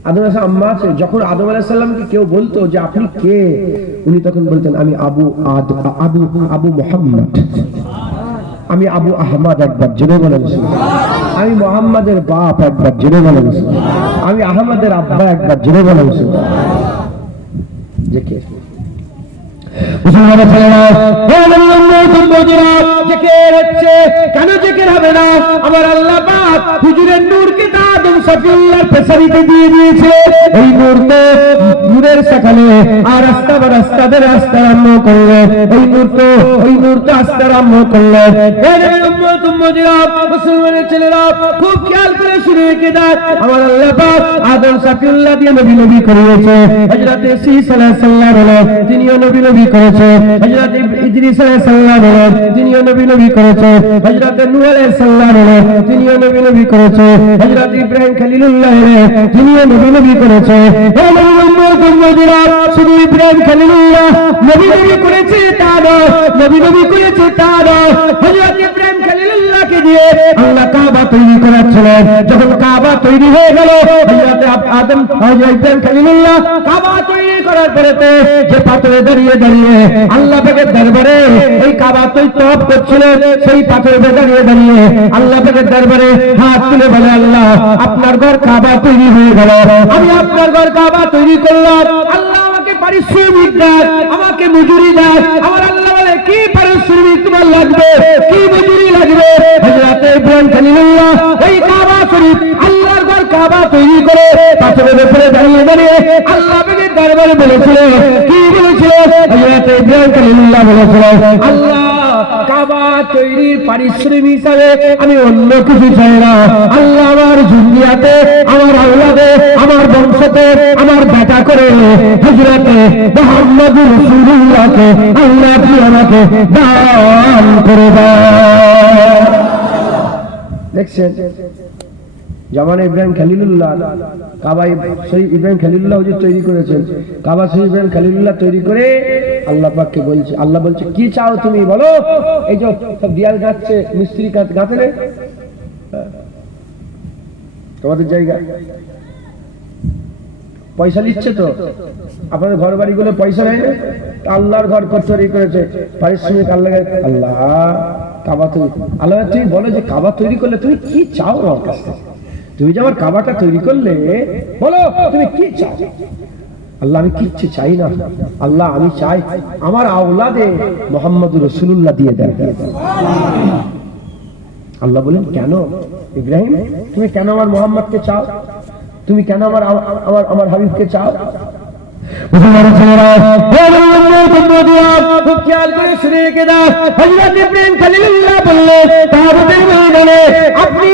আদম আলাইহিস সালাম আম্মা আছে। যখন আদম আলাইহিস সালামকে কেউ বলতো যে আপনি কে, উনি তখন বলতেন আমি আবু আবু মুহাম্মদ, আমি আবু আহমদ, একবার জেনে বলেন আমি মুহাম্মাদের বাপ, একবার জেনে বলেন আমি আহমদের আব্বা, একবার জেনে বলেন যে কে। মুসলমান ছেলেরা, কেন জিকির হবে না? আমার আল্লাহ পাক হুজুরের নূরকে আদম সাফিউল্লাহর পেছারিতে দিয়ে দিয়েছে। এই নূরকে নূরের সকালে আর রাস্তা বা রাস্তাদের রাস্তা আরম্ভ করলে, এই নূরকে আস্তে আরম্ভ করলে। মুসলমানের ছেলেরা খুব খেয়াল করে শুনে রেখে দেয়, আমার আল্লাহ পাক আদম সাফিউল্লাহ দিয়ে নবী করিয়েছে। হযরত ঈসা আলাইহিস সালাম হলো তিনিও নবী করেছে। হযরত ইদ্রিস আলাইহিস সালাম হলো তিনিও নবী করেছে। হযরত নূহ আলাইহিস সালাম হলো তিনিও নবী করেছে। হযরত ইব্রাহিম খলিলুল্লাহ তিনিও নবী করেছে। শুধু ইব্রাহিম খলিলুল্লাহ নবী করেছে তা নয়, নবী করেছে তা নয়। হযরত ইব্রাহিম খলিলুল্লাহকে দিয়ে আল্লাহ কাবা তৈরি করেছিলেন। যখন কাবা তৈরি হয়ে গেল, হযরত আদম ইব্রাহিম খলিলুল্লাহ কাবা তৈরি করার পরেতে যে পাথরে দাঁড়িয়ে দাঁড়িয়ে আল্লাহ পাকের দরবারে এই কাবা তৈরি তওয়াফ করছিলেন, সেই পাথরে দাঁড়িয়ে দাঁড়িয়ে আল্লাহ পাকের দরবারে হাত তুলে বলে আল্লাহ আপনার ঘর কাবা তৈরি হয়ে গেল, আমি আপনার ঘর কাবা তৈরি করলাম, আল্লাহ আমাকে পারিশ্রমিক দেয়, আমাকে মজুরি দেয়। আমার আল্লাহ বলে কি পারিশ্রমিক তোমার লাগবে, কি মজুরি লাগবে? হযরত ইব্রাহিম খলিলুল্লাহ এই কাবা শরীফ আল্লাহর ঘর কাবা তৈরি করে পাথরের উপরে দাঁড়িয়ে দাঁড়িয়ে আল্লাহ পাকের দরবারে বলেছিল, কি বলেছিল? হযরত ইব্রাহিম খলিলুল্লাহ বলেছিল আল্লাহ কাবা তৈরির পারিশ্রমিক হিসাবে আমি অন্য কিছু চাই না, আল্লাহ আমার দুনিয়াতে আমার আওলাদে আমার বংশতে আমার বেটা করে হযরত মুহাম্মদুর রাসূলুল্লাহকে আল্লাহ আপনি আমাকে দান করে দাও। দেখছেন জামানে ইব্রাহিম খলিলুল্লাহ কাবা শরীফ ইব্রাহিম খলিলুল্লাহ হুজুর তৈরি করেছেন। কাবা শরীফ ইব্রাহিম খলিলুল্লাহ তৈরি করে আল্লাহ পাককে বলছে, আল্লাহ বলছে কি চাও তুমি বলো? এই যে সব দেয়াল গাঁথছে, মিস্ত্রি গাঁথে রে তোমাদের জায়গা, পয়সা নিচ্ছে তো আপনাদের ঘর বাড়িগুলো পয়সা নেয় না? আল্লাহর ঘর তৈরি করেছে, পারিশ্রমিক আল্লাহ। আল্লাহ কাবা তৈরি, আল্লাহ তুমি বলো যে কাবা তৈরি করলে তুমি কি চাও আমার কাছে? তুমি যে আমার কাবাটা তৈরি করলে বলো তুমি কি চাও? আল্লাহ আমি কিচ্ছু চাই না, আল্লাহ আমি চাই আমার আওলাদে মুহাম্মদুর রাসূলুল্লাহ দিয়ে দেন। আল্লাহ বলেন কেন ইব্রাহিম তুমি কেন আমার মুহাম্মদকে চাও? তুমি কেন আমার আমার আমার হাবিবকে চাও? খুব খেয়াল করে শুনে রেখে দাও, হযরত ইব্রাহিম খলিলুল্লাহ বললেন তাওরাতের ময়দানে আপনি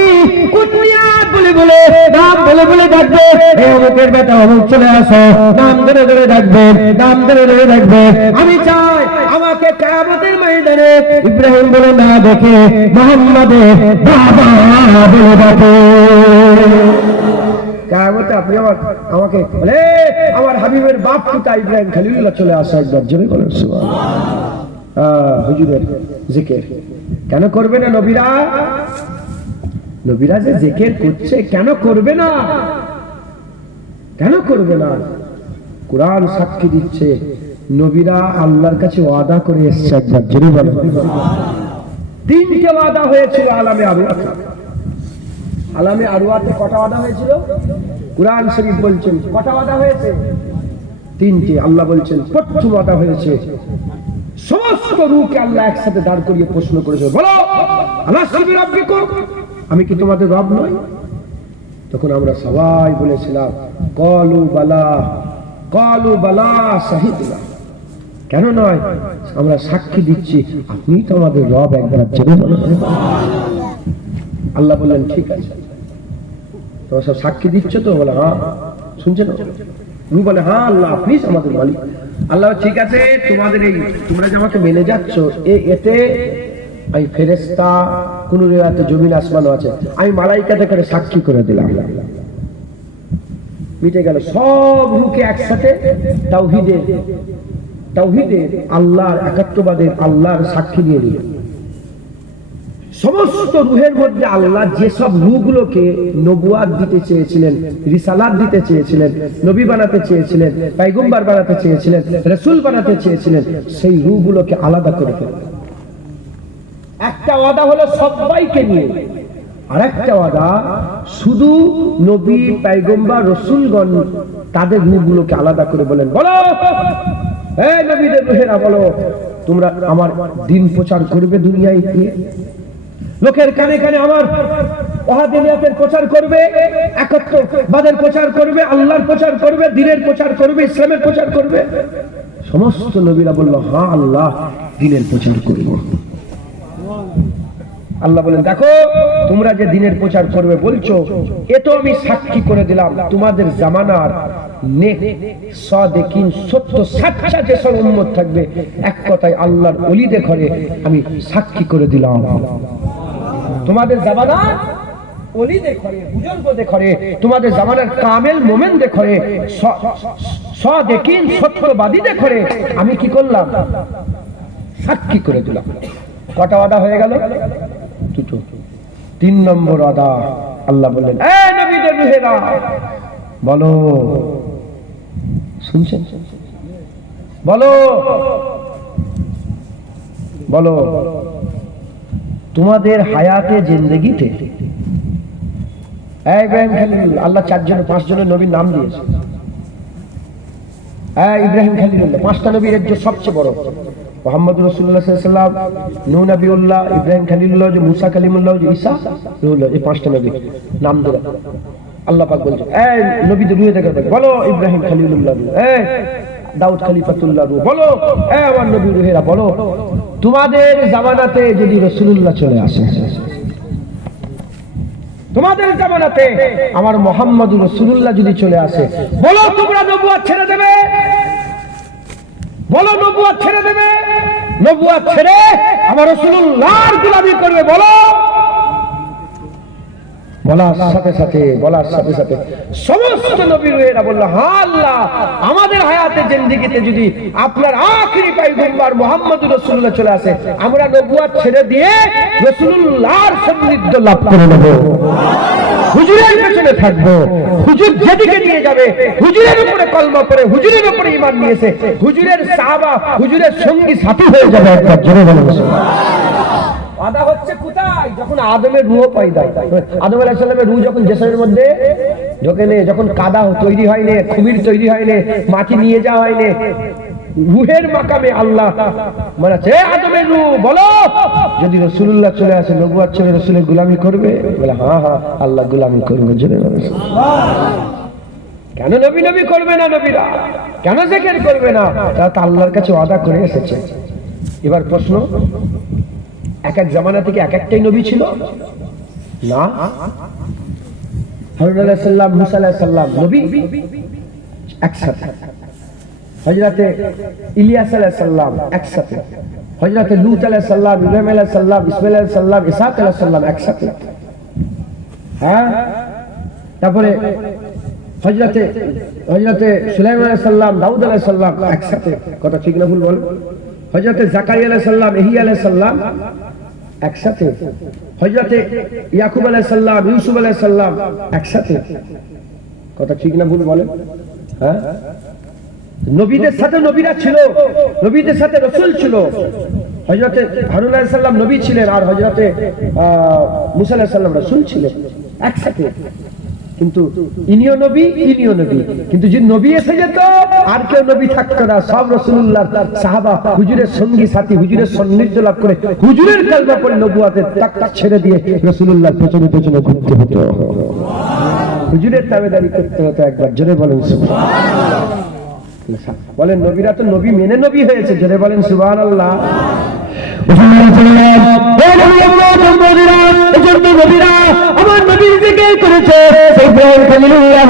কুতমিয়াত বলে বলে নাম বলে বলে ডাকবে, হে অমুকের বেটা অমুক চলে আসো, নাম ধরে ধরে ডাকবেন, নাম ধরে ধরে ডাকবেন। আমি চাই আমাকে কিয়ামতের ময়দানে ইব্রাহিম বলে না দেখে মুহাম্মাদের বাবা বলে ডাকে। কিয়ামতে আপনি আমাকে বলে আমার হাবিবের বাপ পিতা ইব্রাহিম খলিলুল্লাহ চলে আসে, একবার জোরে বলেন সুবহানাল্লাহ। হুজুরের জিকির কেন করবে না নবীরা? নবীরা যে জিকির করছে কেন করবে না? কেন করবে না? কুরআন সাক্ষী দিচ্ছে নবীরা আল্লাহর কাছে ওয়াদা করে এসেছে, একবার জোরে বলেন। 3টে ওয়াদা হয়েছিল আলামে আরওয়াতে। আলামে আরওয়াতে কটা ওয়াদা হয়েছিল? কুরআন শরীফ বলছেন কটা ওয়াদা হয়েছে? 3টে। আল্লাহ বলছেন প্রথম ওয়াদা হয়েছে সমস্ত রূহকে আল্লাহ একসাথে দাঁড় করিয়ে প্রশ্ন করেছে, বলো আলাস্তু বিরাব্বিকুম, আমি কি তোমাদের রব নই? তখন আমরা সবাই বলেছিলাম ক্বালু বালা শাহিদনা, কেন নয় আমরা সাক্ষী দিচ্ছি আপনি তো আমাদের রব, একবার জেনে বলেন। আল্লাহ বললেন ঠিক আছে, তোমরা সব সাক্ষী দিচ্ছ তো? বলে হ্যাঁ। শুনছেন? রূহ বলে হ্যাঁ আল্লাহ আপনি আমাদের মালিক। আল্লাহ ঠিক আছে, তোমাদের এই তোমরা যে আমাকে মেনে যাচ্ছ এতে আমি ফেরেশতা, কোন রিওয়ায়াতে জমিন আসমানও আছে, আমি মালাইকাতে করে সাক্ষী করে দিলাম। মিটে গেল সব রূহকে একসাথে তাওহীদের আল্লাহর একাত্মবাদের আল্লাহর সাক্ষী দিয়ে দিল। সমস্ত রূহের মধ্যে আল্লাহ যেসব রূহগুলোকে নবুয়াত দিতে চেয়েছিলেন, রিসালাত দিতে চেয়েছিলেন, নবী বানাতে চেয়েছিলেন, পয়গম্বর বানাতে চেয়েছিলেন, রাসূল বানাতে চেয়েছিলেন, সেই রূহগুলোকে আলাদা করে ফেলেন। একটা ওয়াদা হলো সবাইকে নিয়ে, আর একটা ওয়াদা শুধু নবী পয়গম্বর রাসূলগণ তাদের রূহগুলোকে আলাদা করে বলেন, বলো হে নবীদের রূহেরা, বলো তোমরা আমার দিন প্রচার করবে দুনিয়ায় গিয়ে, লোকের কানে কানে আমার ওয়াহাদানিয়াতের প্রচার করবে, একত্ববাদের প্রচার করবে, আল্লাহর প্রচার করবে, দ্বীনের প্রচার করবে, ইসলামের প্রচার করবে। সমস্ত নবীরা বলল হ্যাঁ আল্লাহ দ্বীনের প্রচার করব। আল্লাহ বলেন দেখো তোমরা যে দ্বীনের প্রচার করবে বলছো, এ তো আমি সাক্ষী করে দিলাম তোমাদের জামানার নেক সাদিকিন সত্য সাচ্চা যেসব উম্মত থাকবে, এক কথায় আল্লাহর ওলিদের ঘরে আমি সাক্ষী করে দিলাম। তোমাদের জামানার ওলিদের ঘরে, বুজুর্গদের ঘরে, তোমাদের জামানার কামেল মোমেনদের ঘরে, সাদিকিন সত্যবাদীদের ঘরে আমি কি করলাম? সাক্ষী করে দিলাম। কটা ওয়াদা হয়ে গেল? দুটো। 3 নম্বর ওয়াদা আল্লাহ বললেন এ নবীদের রূহেরা বলো, শুনছেন? বলো বলো তোমাদের হায়াতে জিন্দেগিতে ইব্রাহিম খলিলুল্লাহ, আল্লাহ 5 জনের নবীর নাম দিয়েছে। ইব্রাহিম খলিলুল্লাহ 5টা নবীর একজন সবচেয়ে বড়, মুহাম্মদ রাসূলুল্লাহ সাল্লাল্লাহু আলাইহি ওয়াসাল্লাম, নূহ নবীউল্লাহ, ইব্রাহিম খলিলুল্লাহ, মুসা কালিমুল্লাহ, ঈসা রূহুল্লাহ, এই 5টা নবী নাম ধরে আল্লাহ পাক বলছে এই নবীদের রূহে দেখে বলো ইব্রাহিম খলিলুল্লাহ, দাউদ খলিফাতুল্লাহ রূহ, বলো আমার নবী রূহেরা বলো তোমাদের জামানাতে যদি রাসূলুল্লাহ চলে আসে, তোমাদের জামানাতে আমার মুহাম্মদ রাসূলুল্লাহ যদি চলে আসে, বলো তোমরা নবুয়ত ছেড়ে দেবে, বলো নবুয়ত ছেড়ে দেবে, নবুয়ত ছেড়ে আমার রাসূলুল্লাহর গোলামি করবে। বলো বলার সাথে সাথে সমস্ত নবীর রূহেরা বলল হ্যাঁ আল্লাহ আমাদের হায়াতে জিন্দেগিতে যদি আপনার আখেরি পয়গম্বর মুহাম্মদ রাসূলুল্লাহ চলে আসে, আমরা নবুয়ত ছেড়ে দিয়ে রাসূলুল্লাহর সান্নিধ্য লাভ করে নেব, হুজুরের পেছনে থাকবো, হুজুর যেদিকে নিয়ে যাবে হুজুরের উপরে কলমা পড়ে, হুজুরের উপরে ঈমান নিয়েছে, হুজুরের সাহাবা, হুজুরের সঙ্গী সাথী হয়ে যাবে। একবার জোরে বলুন আদা হচ্ছে কোথায়? যখন আদমের রূহ পয়দা, আদম আলাইহিস সালামের রূহ যখন জিসমের মধ্যে ঢোকে নে, যখন কাদা তৈরি হয় নে, খুমির তৈরি হয় নে, মাটি নিয়ে যাওয়া হয় নে, রূহের মাকামে আল্লাহ বলেছে আদমের রূহ বলো যদি রাসূলুল্লাহ চলে আসে নবুয়ত ছেড়ে রাসূলের গোলামি করবে? বলে হ্যাঁ হ্যাঁ আল্লাহ গোলামি করবে। জোরে বলুন কেন নবী করবে না? নবীরা কেন জিকির করবে না? তারা তো আল্লাহর কাছে ওয়াদা করে এসেছে। এবার প্রশ্ন, এক এক জামানা থেকে এক একটাই নবী ছিল না? হযরত আলাইহিস সালাম, মুসা আলাইহিস সালাম নবী একসাথে, হযরতে ইলিয়াস আলাইহিস সালাম একসাথে, হযরতে লূত আলাইহিস সালাম, ইব্রাহিম আলাইহিস সালাম, ইসমাঈল আলাইহিস সালাম, ইসহাক আলাইহিস সালাম একসাথে। হ্যাঁ, তারপরে হযরতে সুলাইমান আলাইহিস সালাম, দাউদ আলাইহিস সালাম একসাথে। কথা ঠিক না ভুল বল? হযরতে জাকারিয়া আলাইহিস সালাম, ইহইয়া আলাইহিস সালাম একসাথে, হযরতে ইয়াকুব আলাইহিস সালাম, ইউসুফ আলাইহিস সালাম একসাথে। কথা ঠিক না ভুল বলেন? হ্যাঁ, নবীদের সাথে নবীরা ছিল, নবীদের সাথে রাসূল ছিল। হযরতে হারুন আলাইহিস সালাম নবী ছিলেন, আর হযরতে মুসা আলাইহিস সালাম রাসূল ছিলেন একসাথে। কিন্তু ইনিও নবী, কিন্তু যে নবী এসে যেত আর কেউ নবী থাকতো না, সব রাসূলুল্লাহর সাহাবা, হুজুরের সঙ্গী সাথী, হুজুরের সান্নিধ্য লাভ করে, হুজুরের কালমা পড়ে নবুয়তের তাক ছেড়ে দিয়ে রাসূলুল্লাহর পেছনে পেছনে ঘুরতে হতো, হুজুরের তাবেদারি করতে হতো। একবার জোরে বলেন সুবহানাল্লাহ। বলেন নবীরা তো নবী মেনে নবী হয়েছে, জোরে বলেন সুবহানাল্লাহ। আমার নবী জিকির করেছে ইব্রাহিম খলিলুল্লাহ,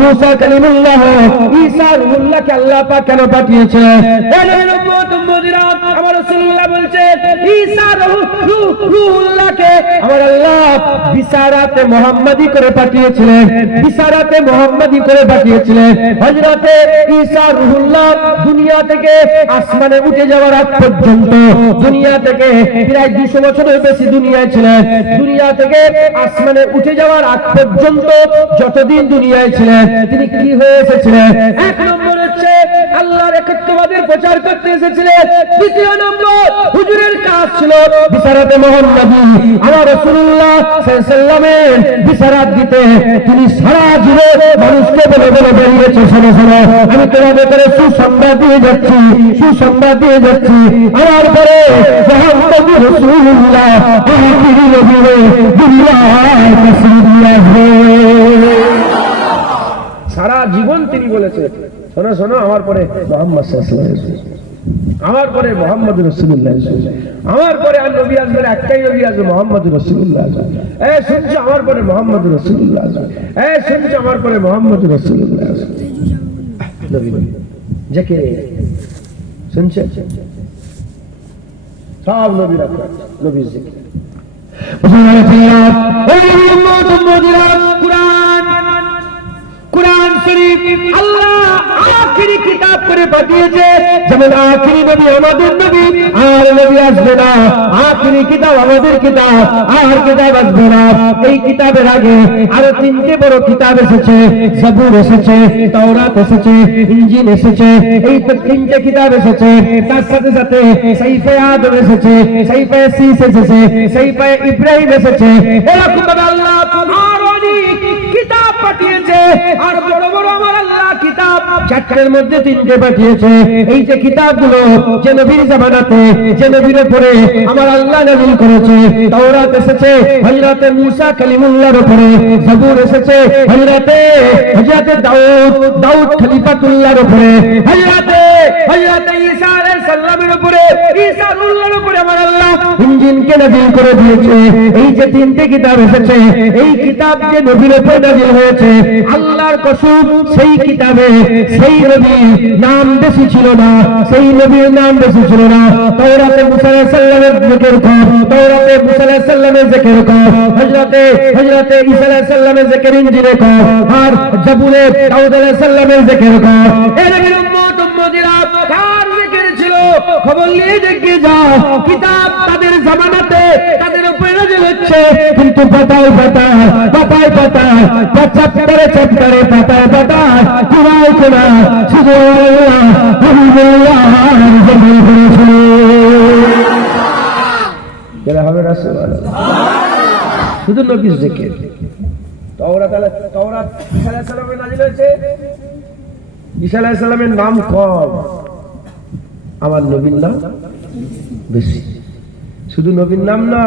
মুসা কালিমুল্লাহ, ঈসা রূহুল্লাহকে আল্লাহ পাক কেন পাঠিয়েছে? আমার রাসূলুল্লাহ বলছে ঈসা রূহুল্লাহকে আমার আল্লাহ বিশারাতে মুহাম্মাদি করে পাঠিয়েছিলেন, বিশারাতে মুহাম্মাদি করে পাঠিয়েছিলেন। হযরতে ঈসা রূহুল্লাহ দুনিয়া থেকে আসমানে উঠে যাওয়ার আগ পর্যন্ত, দুনিয়া থেকে প্রায় 200 বছরের বেশি দুনিয়ায় ছিলেন, দুনিয়া থেকে আসমানে উঠে যাওয়ার আগ পর্যন্ত যতদিন দুনিয়ায় ছিলেন তিনি কি হয়ে এসেছিলেন? এক নম্বর হচ্ছে আল্লাহর একত্ববাদের প্রচার করতে এসেছিলেন। দ্বিতীয় নম্বর হুজুরের কাজ ছিল বিশারাতে মুহাম্মাদি। আমার রাসূলুল্লাহ সাল্লাল্লাহু আলাইহি ওয়াসাল্লামের বিশারাত দিতে তিনি সারা জীবন মানুষকে বলে বলে বেরিয়েছে, শোনো শোনো আমি তোমাদের করে সুসংবাদ দিয়ে যাচ্ছি, সুসংবাদ দিয়ে যাচ্ছি। আমার পরে মুহাম্মদুর রাসূলুল্লাহ আখিরি নবী দুনিয়ায় তাশরীফ নিয়ে আসবে। সারা জীবন তিনি বলেছে শোনো শোনো আমার পরে মুহাম্মদ সাল্লাল্লাহু আলাইহি ওয়াসাল্লাম, আমার পরে মুহাম্মদুর রাসূলুল্লাহ, আমার পরে আর নবী আসবে না, একটাই নবী আসবে মুহাম্মদুর রাসূলুল্লাহ। এই শুনছো আমার পরে মুহাম্মদুর রাসূলুল্লাহ, এই শুনছো আমার পরে মুহাম্মদুর রাসূলুল্লাহ। নবী যাকে শুনছে সব নবীরা নবীর জিকির। কুরআন শরীফ আল্লাহ আখিরি কিতাব করে পাঠিয়েছে, যেমন আখিরি নবী আমাদের নবী, আর নবী আসবে না, আখিরি কিতাব আমাদের কিতাব, আর কিতাব আসবে না। এই কিতাবের আগে আরো 3টে বড় কিতাব এসেছে, জবুর এসেছে, তাওরাত এসেছে, ইনজিল এসেছে। এই 3টে কিতাব এসেছে, তার সাথে সাথে সাইফে আদম এসেছে, সাইফে শীস এসেছে, সাইফে ইব্রাহিম এসেছে। এরকম ভাবে আল্লাহ আর অনেক কিতাব পাঠিয়েছে, আর বড় বড় আমার আল্লাহ কিতাব 4টের মধ্যে 3টে পাঠিয়েছে। এই যে কিতাবগুলো যে নবীর জামানাতে যে নবীর উপরে আমার আল্লাহ নাযিল করেছে, তাওরাত এসেছে হযরত মুসা কালিমুল্লাহর উপরে, জবুর এসেছে হযরত দাউদ খলিফাতুল্লাহর উপরে, হযরত ঈসা আলাইহিস সালামের উপরে, ঈসা রূহুল্লাহর উপরে আমার আল্লাহ ইনজিলকে নাযিল করে দিয়েছে। এই যে 3টে কিতাব এসেছে, এই কিতাব যে নবীর উপরে নাযিল হয়েছে, আল্লাহর কসম সেই কিতাবে সেই নবীর নাম বেশি ছিল না, সেই নবীর নাম বেশি ছিল না। তাওরাতে মুসা আলাইহিস সালামের জিকির কর, তাওরাতে মুসা আলাইহিস সালামের জিকির কর, হযরতে ঈসা আলাইহিস সালামের জিকির ইনজিলে কর, আর জবুরে দাউদ আলাইহিস সালামের জিকির কর। এর উম্মতিরা কার জিকির ছিল খবর নিয়ে দেখে যাও। কিতাব তাদের জামানাতে তাদের উপরে নাযিল হচ্ছে, কিন্তু পাতায় পাতায় পাতায় পাতায় চ্যাপ্টারে চ্যাপ্টারে পাতায় পাতায় কোরআন কোরআন শুধু আল্লাহ হাবিবুল্লাহর জিকির করেছিল। কেন হবে রাসূলুল্লাহ শুধু নবীর জিকির। তাওরাত ঈসা আলাইহিস সালামের নাযিল হয়েছে, ঈসা আলাইহিস সালামের নাম কম, আমার নবীর নাম বেশি। শুধু নবীর নাম না,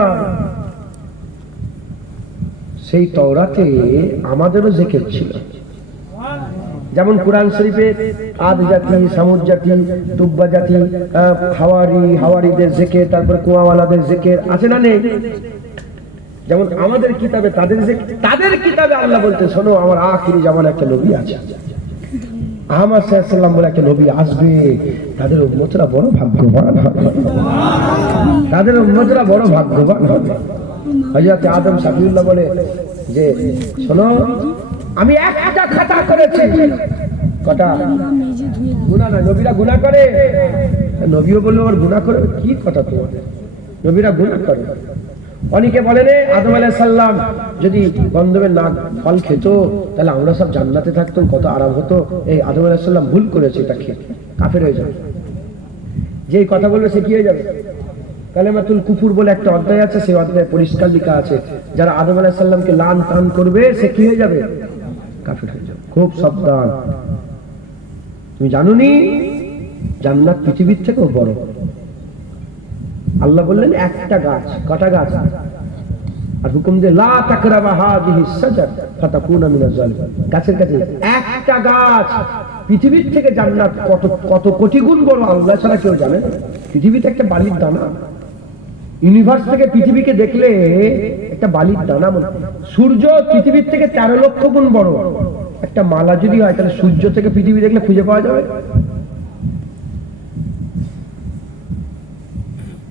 সেই তাওরাতে আমাদেরও জিকির ছিল। যেমন কুরআন শরীফে আদ জাতি, সামুদ জাতি, তুব্বা জাতি, হাওয়ারিদের জিকির, তারপর কুয়াওয়ালাদের জিকির আছে না নেই? যেমন আমাদের কিতাবে তাদের জিকির, তাদের কিতাবে আল্লাহ বলতে শোনো আমার আখিরি জামানে একটা নবী আছে, আহমদ সাল্লাল্লাহু আলাইহি ওয়াসাল্লাম বলে একটা নবী আসবে, তাদের উম্মতরা বড় ভাগ্যবান হবে, তাদের উম্মতরা বড় ভাগ্যবান হবে। হযরত আদম সাফিউল্লাহ বলে যে শোনো আমি একটা খাতা করেছি, কটা গুনাহ না, নবীরা গুনাহ করে, নবীও বলল ওর গুনাহ করে, কি কথা তোমাদের, নবীরা গুনাহ করে। অনেকে বলেন আদম আলাইহিস সালাম যদি গন্ধমের না ফল খেত তাহলে আমরা সব জান্নাতে থাকতাম, কত আরাম হতো। এই আদম আলাইহিস সালাম ভুল করেছে, এটা খেয়ে কাফের হয়ে যাবে। যেই কথা বলবে সে কি হয়ে যাবে? কালেমাতুল কুফর বলে একটা অধ্যায় আছে, সেই অধ্যায়ে পরিষ্কার লেখা আছে যারা আদম আলাইহিস সালামকে লান তান করবে সে কি হয়ে যাবে? কাফের হয়ে যাবে। খুব সাবধান। তুমি জানোনি জান্নাত পৃথিবীর থেকেও বড়। আল্লাহ বললেন একটা গাছ, কটা গাছ? আর হুকুম দিয়ে লা তাকরাবা হাযিহিস সাজার ফাতাকুনা মিনাজ জালিমিন, গাছের কাছে একটা গাছ। পৃথিবীর থেকে জান্নাত কত কত কোটি গুণ বড় আল্লাহ ছাড়া কেউ জানে? পৃথিবীতে একটা বালির দানা। ইউনিভার্স থেকে পৃথিবীকে দেখলে একটা বালির দানা মনে হয়। সূর্য পৃথিবীর থেকে 13 লক্ষ গুণ বড়। একটা মালা যদি হয় তাহলে সূর্য থেকে পৃথিবী দেখলে খুঁজে পাওয়া যাবে?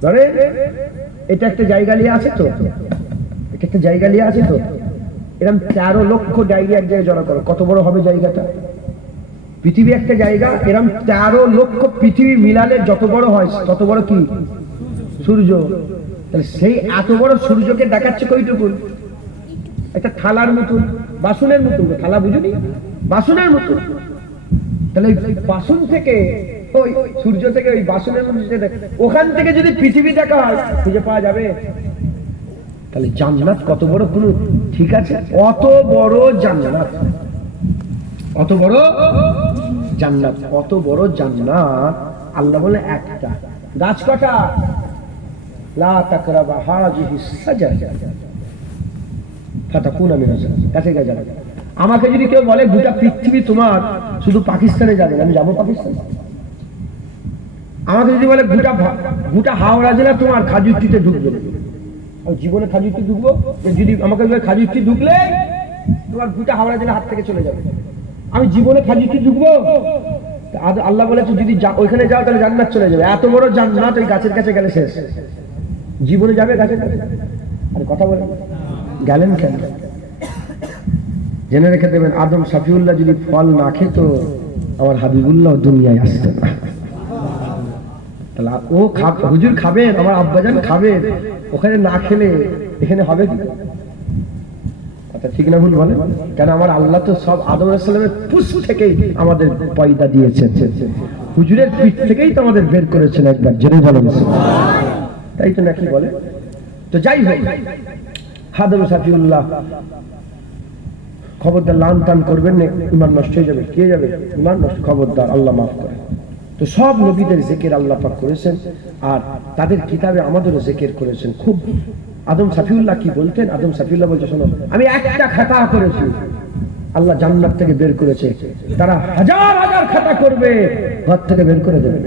ধরে এটা একটা জায়গা নিয়ে আছে তো, এটা একটা জায়গা নিয়ে আছে তো, এরকম 13 লক্ষ ডায়েরি এক জায়গায় জড়ো করো, কত বড় হবে জায়গাটা? পৃথিবী একটা জায়গা, এরকম 13 লক্ষ পৃথিবী মিলালে যত বড় হয় তত বড় কি সূর্য। তাহলে সেই এত বড় সূর্যকে দেখাচ্ছে কইটুকু? একটা থালার মতন, বাসনের মতন। থালা বুঝুনি? বাসনের মতন। তাহলে বাসন থেকে ওই সূর্য থেকে ওই বাসনের মধ্যে ওখান থেকে যদি পৃথিবী দেখা হয় খুঁজে পাওয়া যাবে? তাহলে জান্নাত কত বড় কোন ঠিক আছে? অত বড় জান্নাত, অত বড় জান্নাত, অত বড় জান্নাত। আল্লাহ বলে একটা গাছ কটা? লা তাকরাবা হাযিহিস সাজারা ফাতাকুনা মিনাজ জান্নাত। কাছে গিয়ে যাবে। আমাকে যদি কেউ বলে গোটা পৃথিবী তোমার, শুধু পাকিস্তানে যাবে, আমি যাবো পাকিস্তান? আমাকে যদি বলে গোটা হাওড়া জেলা তোমার, খাজুরটিতে ঢুকবে, আমি জীবনে খাজুরটি ঢুকবো? যদি আমাকে বলে খাজুরটি ঢুকলে তোমার গোটা হাওড়া জেলা হাত থেকে চলে যাবে, আমি জীবনে খাজুরটি ঢুকবো? আল্লাহ বলেছে যদি ওইখানে যাও তাহলে জান্নাত চলে যাবে। এত বড় জান্নাত ওই গাছের কাছে গেলে শেষ। জীবনে যাবে গাছের কাছে? আরে কথা বলে গেলেন কেন? জেনে রেখে দেবেন, আদম শফিউল্লাহ যদি ফল না খেত আমার হাবিবুল্লাহ দুনিয়ায় আসতেন না। তাহলে ও হুজুর খাবেন, আমার আব্বাজান খাবেন, ওখানে না খেলে এখানে হবে কি? কথা ঠিক না ভুল বলে? কেন আমার আল্লাহ তো সব আদম আলাইহিস সালামের পুষ থেকেই আমাদের পয়দা দিয়েছেন, হুজুরের পিঠ থেকেই তো আমাদের বের করেছেন একবার, জেনে বলেন। তাই তো নাকি বলে? তো যাই হোক, আদম শফিউল্লাহ খবরদার লান টান করবেন না, ইমান নষ্ট হয়ে যাবে। কে যাবে? ইমান নষ্ট। খবরদার, আল্লাহ মাফ করে। তো সব নবীদের জিকির আল্লাহ পাক করেছেন, আর তাদের কিতাবে আমাদেরও জিকির করেছেন খুব। আদম শফিউল্লাহ কি বলতেন? আদম শফিউল্লাহ বলছে, শোনো, আমি একটা খাতা করেছি, আল্লাহ জান্নাত থেকে বের করেছে, তারা হাজার হাজার খাতা করবে, ঘর থেকে বের করে দেবে।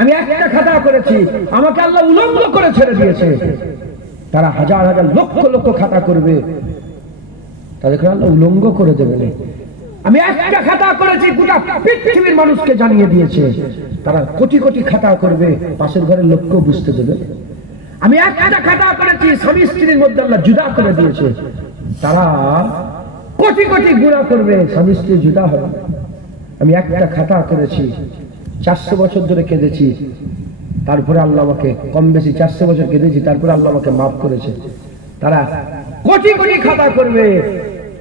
আমি একটা খাতা করেছি, আমাকে আল্লাহ উলঙ্গ করে ছেড়ে দিয়েছে, তারা হাজার হাজার লক্ষ লক্ষ খাতা করবে, তাদেরকে আল্লাহ উলঙ্গ করে দেবে না। আমি একটা খাতা করেছি, গোটা পৃথিবীর মানুষকে জানিয়ে দিয়েছে, তারা কোটি কোটি খাতা করবে, পাশের ঘরের লোককেও বুঝতে দেবে। আমি একটা খাতা করেছি, স্বামী স্ত্রীর মধ্যে আল্লাহ জুদা করে দিয়েছে, তারা কোটি কোটি গুনাহ করবে, স্বামী স্ত্রী জুদা হবে। আমি একটা খাতা করেছি, 400 বছর ধরে কেঁদেছি, তারপরে আল্লাহ আমাকে, কম বেশি 400 বছর কেঁদেছি, তারপরে আল্লাহ আমাকে মাফ করেছে। তারা কোটি কোটি খাতা করবে,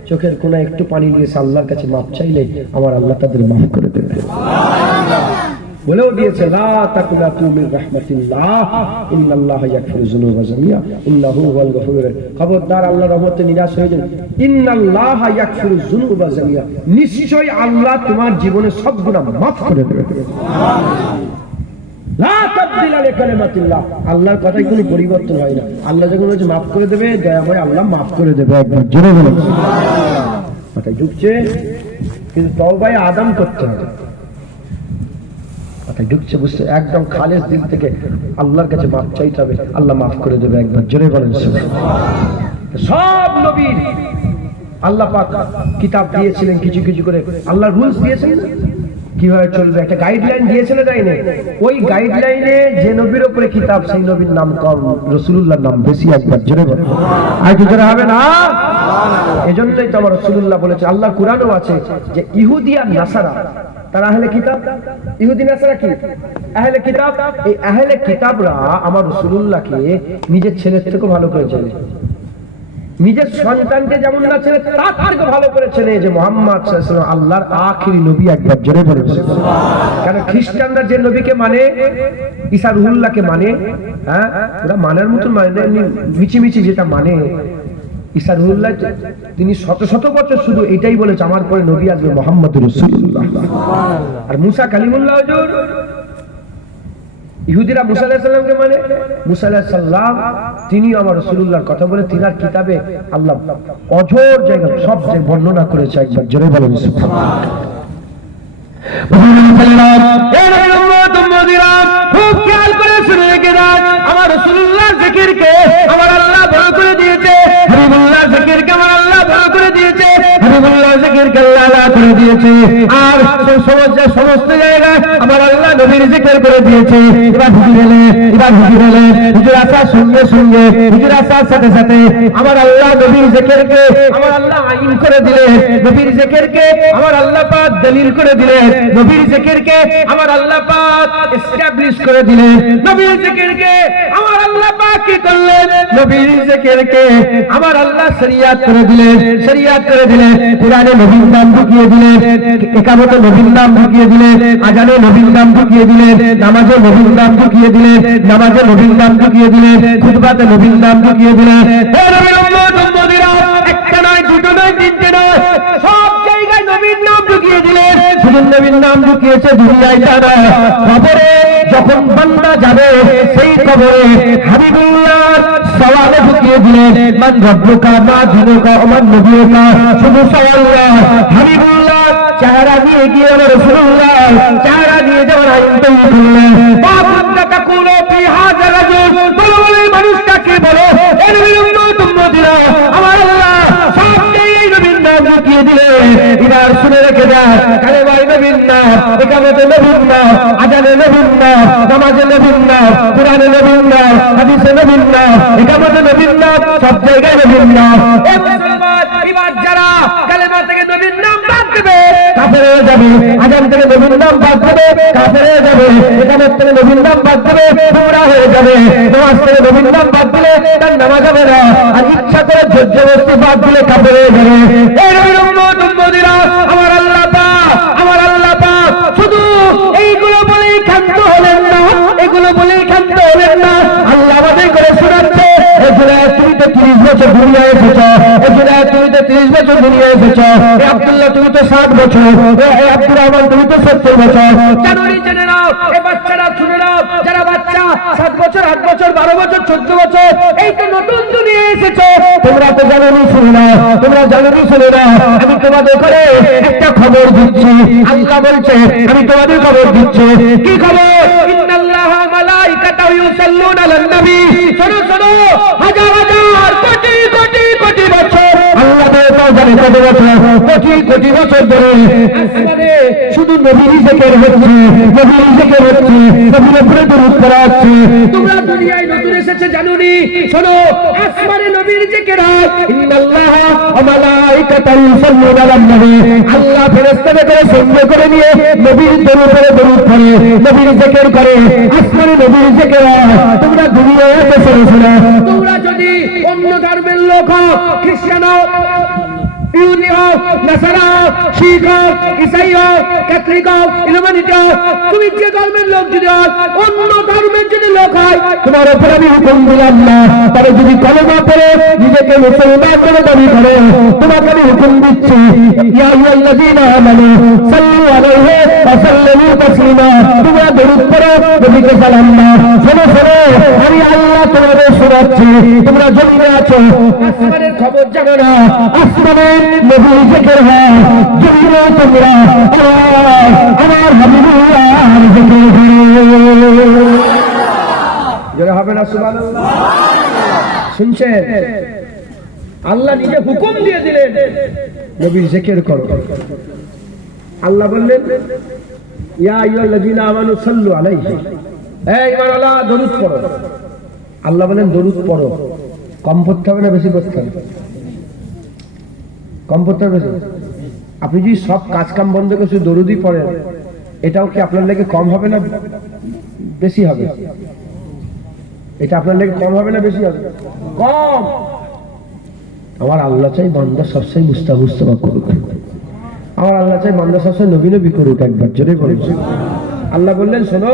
চোখের কোনায় একটু পানি দিয়ে আল্লাহর কাছে মাফ চাইলে আমার আল্লাহ তাদের মাফ করে দেবে। বলেও দিয়েছে, লা তাকুনাতু মির রাহমাতিল্লাহ ইন্নাল্লাহা ইয়াগফিরু যুনুবা জামিআ ইন্নাহু হুয়াল গফুরুর রাহিম। খবরদার আল্লাহর রহমতে নিরাশ হয়ে যান। ইন্নাল্লাহা ইয়াগফিরু যুনুবা জামিআ, নিশ্চয়ই আল্লাহ তোমার জীবনের সব গুনাহ মাফ করে দেবে। লা তাবদিলা লিকালিমাতিল্লাহ, আল্লাহর কথায় কোনো পরিবর্তন হয় না। আল্লাহ যখন বলেছে মাফ করে দেবে, দয়া করে আল্লাহ মাফ করে দেবে। একবার জোরে বলুন। মাথায় ঢুকছে, কিন্তু তওবায়ে আদম করতে হবে। মাথায় ঢুকছে, বুঝতে একদম খালেস দিল থেকে আল্লাহর কাছে মাফ চাইতে হবে, আল্লাহ মাফ করে দেবে। একবার জোরে বলেন। সব নবীর আল্লাহ পাক কিতাব দিয়েছিলেন, কিছু কিছু করে আল্লাহর রুলস দিয়েছিলেন কিভাবে চলবে, একটা গাইডলাইন দিয়েছিলেন, তাই না? ওই গাইডলাইনে যে নবীর উপরে কিতাব, সেই নবীর নাম কম, রাসূলুল্লাহর নাম বেশি। একবার জোরে বলেন। আর কি করে হবে না? এজন্যই তো আমার রাসূলুল্লাহ বলেছে, আল্লাহ কুরআনও আছে যে ইহুদি আর নাসারা তারা আহলে কিতাব। ইহুদি নাসারা কি? আহলে কিতাব। এই আহলে কিতাবরা আমার রাসূলুল্লাহকে নিজের ছেলের থেকে ভালো করে চেনে, নিজের সন্তানকে যেমন না ছেলে তার থেকে ভালো করে চেনে যে মুহাম্মদ সাল্লাল্লাহু আলাইহি ওয়াসাল্লাম আল্লাহর আখিরি নবী। একবার জোরে বলেন। কারণ খ্রিস্টানরা যে নবীকে মানে, ঈসা রুহুল্লাহকে মানে, হ্যাঁ, ওরা মানার মতো মানে মিছিমিছি যেটা মানে। ঈসা রুহুল্লাহ তিনি শত শত বছর শুধু এটাই বলেছে, আমার পরে নবী আসবে মুহাম্মদুর রাসূলুল্লাহ। আর মুসা কালিমুল্লাহ হুজুর, ইহুদিরা মুসা আলাইহিস সালামকে মানে, মুসা আলাইহিস সালাম তিনি আমার রাসূলুল্লাহর কথা বলে তিনার কিতাবে আল্লাহ অজর জায়গা সব জায়গায় বর্ণনা করেছে। একবার জোরে বলেন সুবহানাল্লাহ। খুব খেয়াল করে শুনে রেখে দেন, আমার রাসূলুল্লাহর জিকির জিকিরকে আল্লাহ আলাদা করে দিয়েছে, আর সমস্ত জায়গায় আমার আল্লাহ নবীর জিকির করে দিয়েছে। এবার হুজুর এলেন, হুজুর আসার সঙ্গে সঙ্গে, হুজুর আসার সাথে সাথে আমার আল্লাহ নবীর জিকিরকে আমার আল্লাহ আইন করে দিলেন, নবীর জিকিরকে আমার আল্লাহ পাক দলিল করে দিলেন, নবীর জিকিরকে আমার আল্লাহ পাক এস্টাবলিশ করে দিলেন, নবীর জিকিরকে আমার আল্লাহ পাক কি করলেন, নবীর জিকিরকে আমার আল্লাহ শরিয়াত করে দিলেন, শরিয়াত করে দিলেন। কুরআনে নবীর নাম ঢুকিয়ে দিলেন, ইকামতে নবীর নাম ঢুকিয়ে দিলেন, আজানে নবীর নাম ঢুকিয়ে দিলেন, নামাজে নবীর নাম ঢুকিয়ে দিলেন, নামাজে নবীর নাম ঢুকিয়ে দিলেন, খুতবাতে নবীর নাম ঢুকিয়ে দিলেন। হে নবীর উম্মত উম্মতিরা, একটা নয়, দুটো নয়, তিনটে নয়, সব জায়গায় নবীর নাম ঢুকিয়ে দিলেন। শুধু নবীর নাম ঢুকিয়েছে দুনিয়ায় তা নয়, কবরে যখন বান্দা যাবে সেই কবরে হাবিবুল্লাহ সওয়ালে ঢুকিয়ে দিলেন, মান রব্বুকা মা দিনুকা ওমান নবিয়ুকা, শুধু সওয়াল হাবিবুল্লাহ চেহারা দিয়ে গিয়ে আমার রাসূলুল্লাহ চেহারা দিয়ে যাওয়ার আইন তৈরি করলেন। বাবুদা তাকুলু ফি হাযা রাজুল, বলো বলে মানুষটাকে বলো, এই নবীর উম্মত উম্মতিরা আমার আল্লাহ সব এই নবীর নাম ঢুকিয়ে দিলেন। এবার শুনে রেখে যায়, কালেমায়ে নবীর নাম, ইকামতে নবীর নাম, আজানে নবীর নাম, নামাজে নবীর নাম, কুরআনে নবীর নাম, হাদিসে নবীর নাম, ইকামতে নবীর নাম, সব জায়গায় নবীর নাম। এ মুসলমান, এবার যারা কালেমা থেকে নবীর নাম বাদ দেবে কাফের হয়ে যাবে, আজান থেকে নবীর নাম বাদ দেবে কাফের হয়ে যাবে, ইকামত থেকে নবীর নাম বাদ দেবে গোমরাহ হয়ে যাবে, নামাজ থেকে নবীর নাম বাদ দিলে তার নামাজ হবে না, আর ইচ্ছা করে জবরদস্তি বাদ দিলে কাফের হয়ে যাবে। এই নবীর উম্মত উম্মতিরা আমার আল্লাহ পাক, আমার আল্লাহ পাক শুধু এইগুলো বলেই ক্ষান্ত হলেন না, এগুলো বলেই ক্ষান্ত হলেন না, আল্লাহ আমাদের করে শোনাচ্ছে, তুমি তো 30 বছর দুনিয়ায় এসেছো, তুমি তো 30 বছর দুনিয়ায় এসেছো, আব্দুল্লাহ তুমি তো 60 বছর, আব্দুর রহমান তুমি তো 70 বছর। জানুয়ারি জেনে নাও, এই বাচ্চারা শুনে নাও, যারা বাচ্চা 7 বছর, 8 বছর, 12 বছর, 14 বছর, এই তো নতুন দুনিয়ায় এসেছো, তোমরা তো জানোনি, শুনে নাও, তোমরা জানোনি, শুনে নাও, আমি তোমাদের করে একটা খবর দিচ্ছি। আল্লাহ বলছে আমি তোমাদের খবর দিচ্ছি। কি খবর? ইন্নাল্লাহা মালাইকাতাহু ইউসাল্লুনা আলান নবী। শোনো শোনো, হাজার হাজার কোটি কোটি কোটি বছর আল্লাহ তাআলা জানে কত বছর, কোটি কোটি বছর ধরে আসমানে শুধু নবীর জিকির হচ্ছে, নবীর জিকির হচ্ছে, নবীর উপরে দরুদ করা হচ্ছে। তোমরা দুনিয়ায় নতুন এসেছে জানোনি, শোনো আসমানে নবীর জিকির হয়। ইন্নাল্লাহা ওয়া মালাইকাতাহু ইউসাল্লুনা আলান নবী। আল্লাহ ফেরেশতাদের করে সঙ্গে করে নিয়ে নবীর উপরে দরুদ পড়ে, নবীর জিকির করে, আসমানে নবীর জিকির হয়। তোমরা দুনিয়ায় এসেছো, শোনো, তোমরা যদি অন্য ধর্মের লোক হও, খ্রিস্টান হও, ইহুদি হও, নাসারা হও, শিখ হও, ইসাই হও, ক্যাথলিক হও, ইলুমিনাটি হও, তুমি যে ধর্মের লোক যদি হও, অন্য ধর্মের যদি লোক হয়, তোমার উপরে আমি হুকুম দিলাম না, তবে যদি কলেমা পড়ে নিজেকে মুসলমান বলে দাবি করে, তোমাকে আমি হুকুম দিচ্ছি, ইয়া আইয়ুহাল্লাযীনা আমানু সাল্লু আলাইহি ওয়া সাল্লিমু তাসলিমা, তোমরা দরুদ পড়ো, নবীকে সালাম দাও। শোনো শোনো, আমি আল্লাহ তোমাদের শোনাচ্ছি, তোমরা জমিনে আছো, আসমানের খবর জানো না, আসমানে নবীর জিকির হয়, জমিনে তোমরা আমার হাবিবুল্লাহর জিকির করো। যারা হবে না সুবহানাল্লাহ। শুনছেন, আল্লাহ নিজে হুকুম দিয়ে দিলেন নবীর জিকির করো। আল্লাহ বললেন ইয়া আইয়ুহাল্লাযীনা আমানু সাল্লু আলাইহি, এই ঈমানওয়ালা দরুদ পড়ো। আল্লাহ বলেন দরুদ পড়ো, কম পড়তে হবে না বেশি পড়তে হবে? কম পড়তে হবে বেশি? আপনি যদি সব কাজ কাম বন্ধ করে শুধু দরুদই পড়েন, এটাও কি আপনার লেগে কম হবে না বেশি হবে? এটা আপনার লেগে কম হবে না বেশি হবে? কম। আমার আল্লাহ চাই বান্দা সবসময় মুস্তাফা করুক, আমার আল্লাহ চাই বান্দা সবসময় নবী নবী করুক। একবার জোরে বলুন। আল্লাহ বললেন শোনো,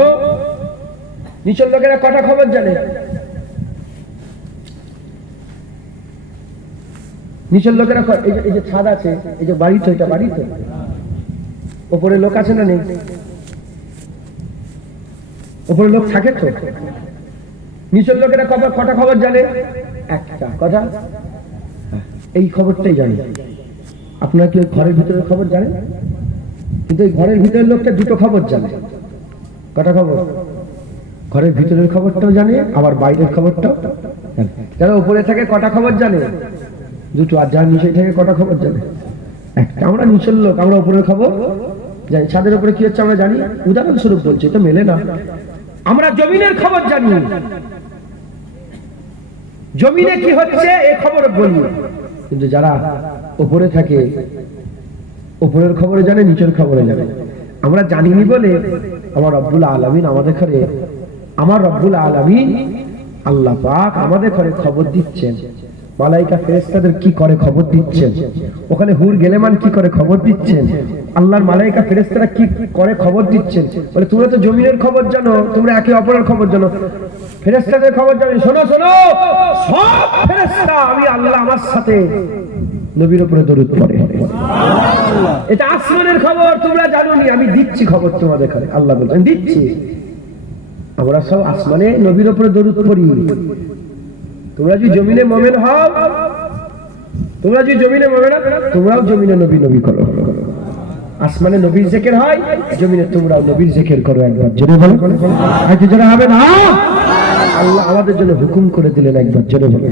নিচের লোকেরা কটা খবর জানে? নিচের লোকেরা এই যে ছাদ আছে, এই যে বাড়ি তো, এটা বাড়ি তো, ওপরে লোক আছে না নেই? ওপরে লোক থাকে তো। নিচের লোকেরা কটা খবর জানে? একটা কথা, এই খবরটাই জানে। আপনারা কি ঘরের ভিতরের খবর জানেন? কিন্তু এই ঘরের ভিতরের লোকটা দুটো খবর জানে। কটা খবর? ঘরের ভিতরের খবরটাও জানে, আবার বাইরের খবরটাও জানে। যারা উপরে থাকে কটা খবর জানে? দুটো। আর যার নিচে থাকে কটা খবর জানে? একটা আমরা নিচের লোক, আমরা উপরের খবর জানি। ছাদের উপরে কি হচ্ছে আমরা জানি, উদাহরণস্বরূপ বলছি, তো মেলে না। আমরা জমিনের খবর জানি, জমিনে কি হচ্ছে এই খবর বলি, কিন্তু যারা উপরে থাকে উপরের খবরে জানে, নিচের খবরে জানে। আমরা জানিনি বলে আমার রব্বুল আলামিন আমাদের ঘরে, আমার রব্বুল আলামিন আল্লাহ পাক আমাদের ঘরে খবর দিচ্ছেন। মালাইকা ফেরেশতাদের কি করে খবর দিচ্ছেন, ওখানে হুর গেলেমান কি করে খবর দিচ্ছেন, আল্লাহর মালাইকা ফেরেশতারা কি করে খবর দিচ্ছেন। বলে তোমরা তো জমিনের খবর জানো, তোমরা একে অপরের খবর জানো, ফেরেশতাদের খবর জানো। শোনো শোনো, সব ফেরেশতা আমি আল্লাহ আমার সাথে নবীর উপরে দরুদ পড়ে, এটা আসমানের খবর, তোমরা জানোনি, আমি দিচ্ছি খবর তোমাদের ঘরে। আল্লাহ বলছেন দিচ্ছি। আমরা সব আসমানে নবীর উপরে দরুদ পড়ি। তোমরা যদি জমিনে মুমিন হও, তোমরা যদি জমিনে মুমিন হও, তোমরাও জমিনে নবী নবী করো। আসমানে নবীর জিকির হয়, জমিনে তোমরাও নবীর জিকির করো। একবার জোরে বলো, আজ জোরে হবে না। আল্লাহ আমাদের জন্য হুকুম করে দিলেন, একবার জোরে বলো।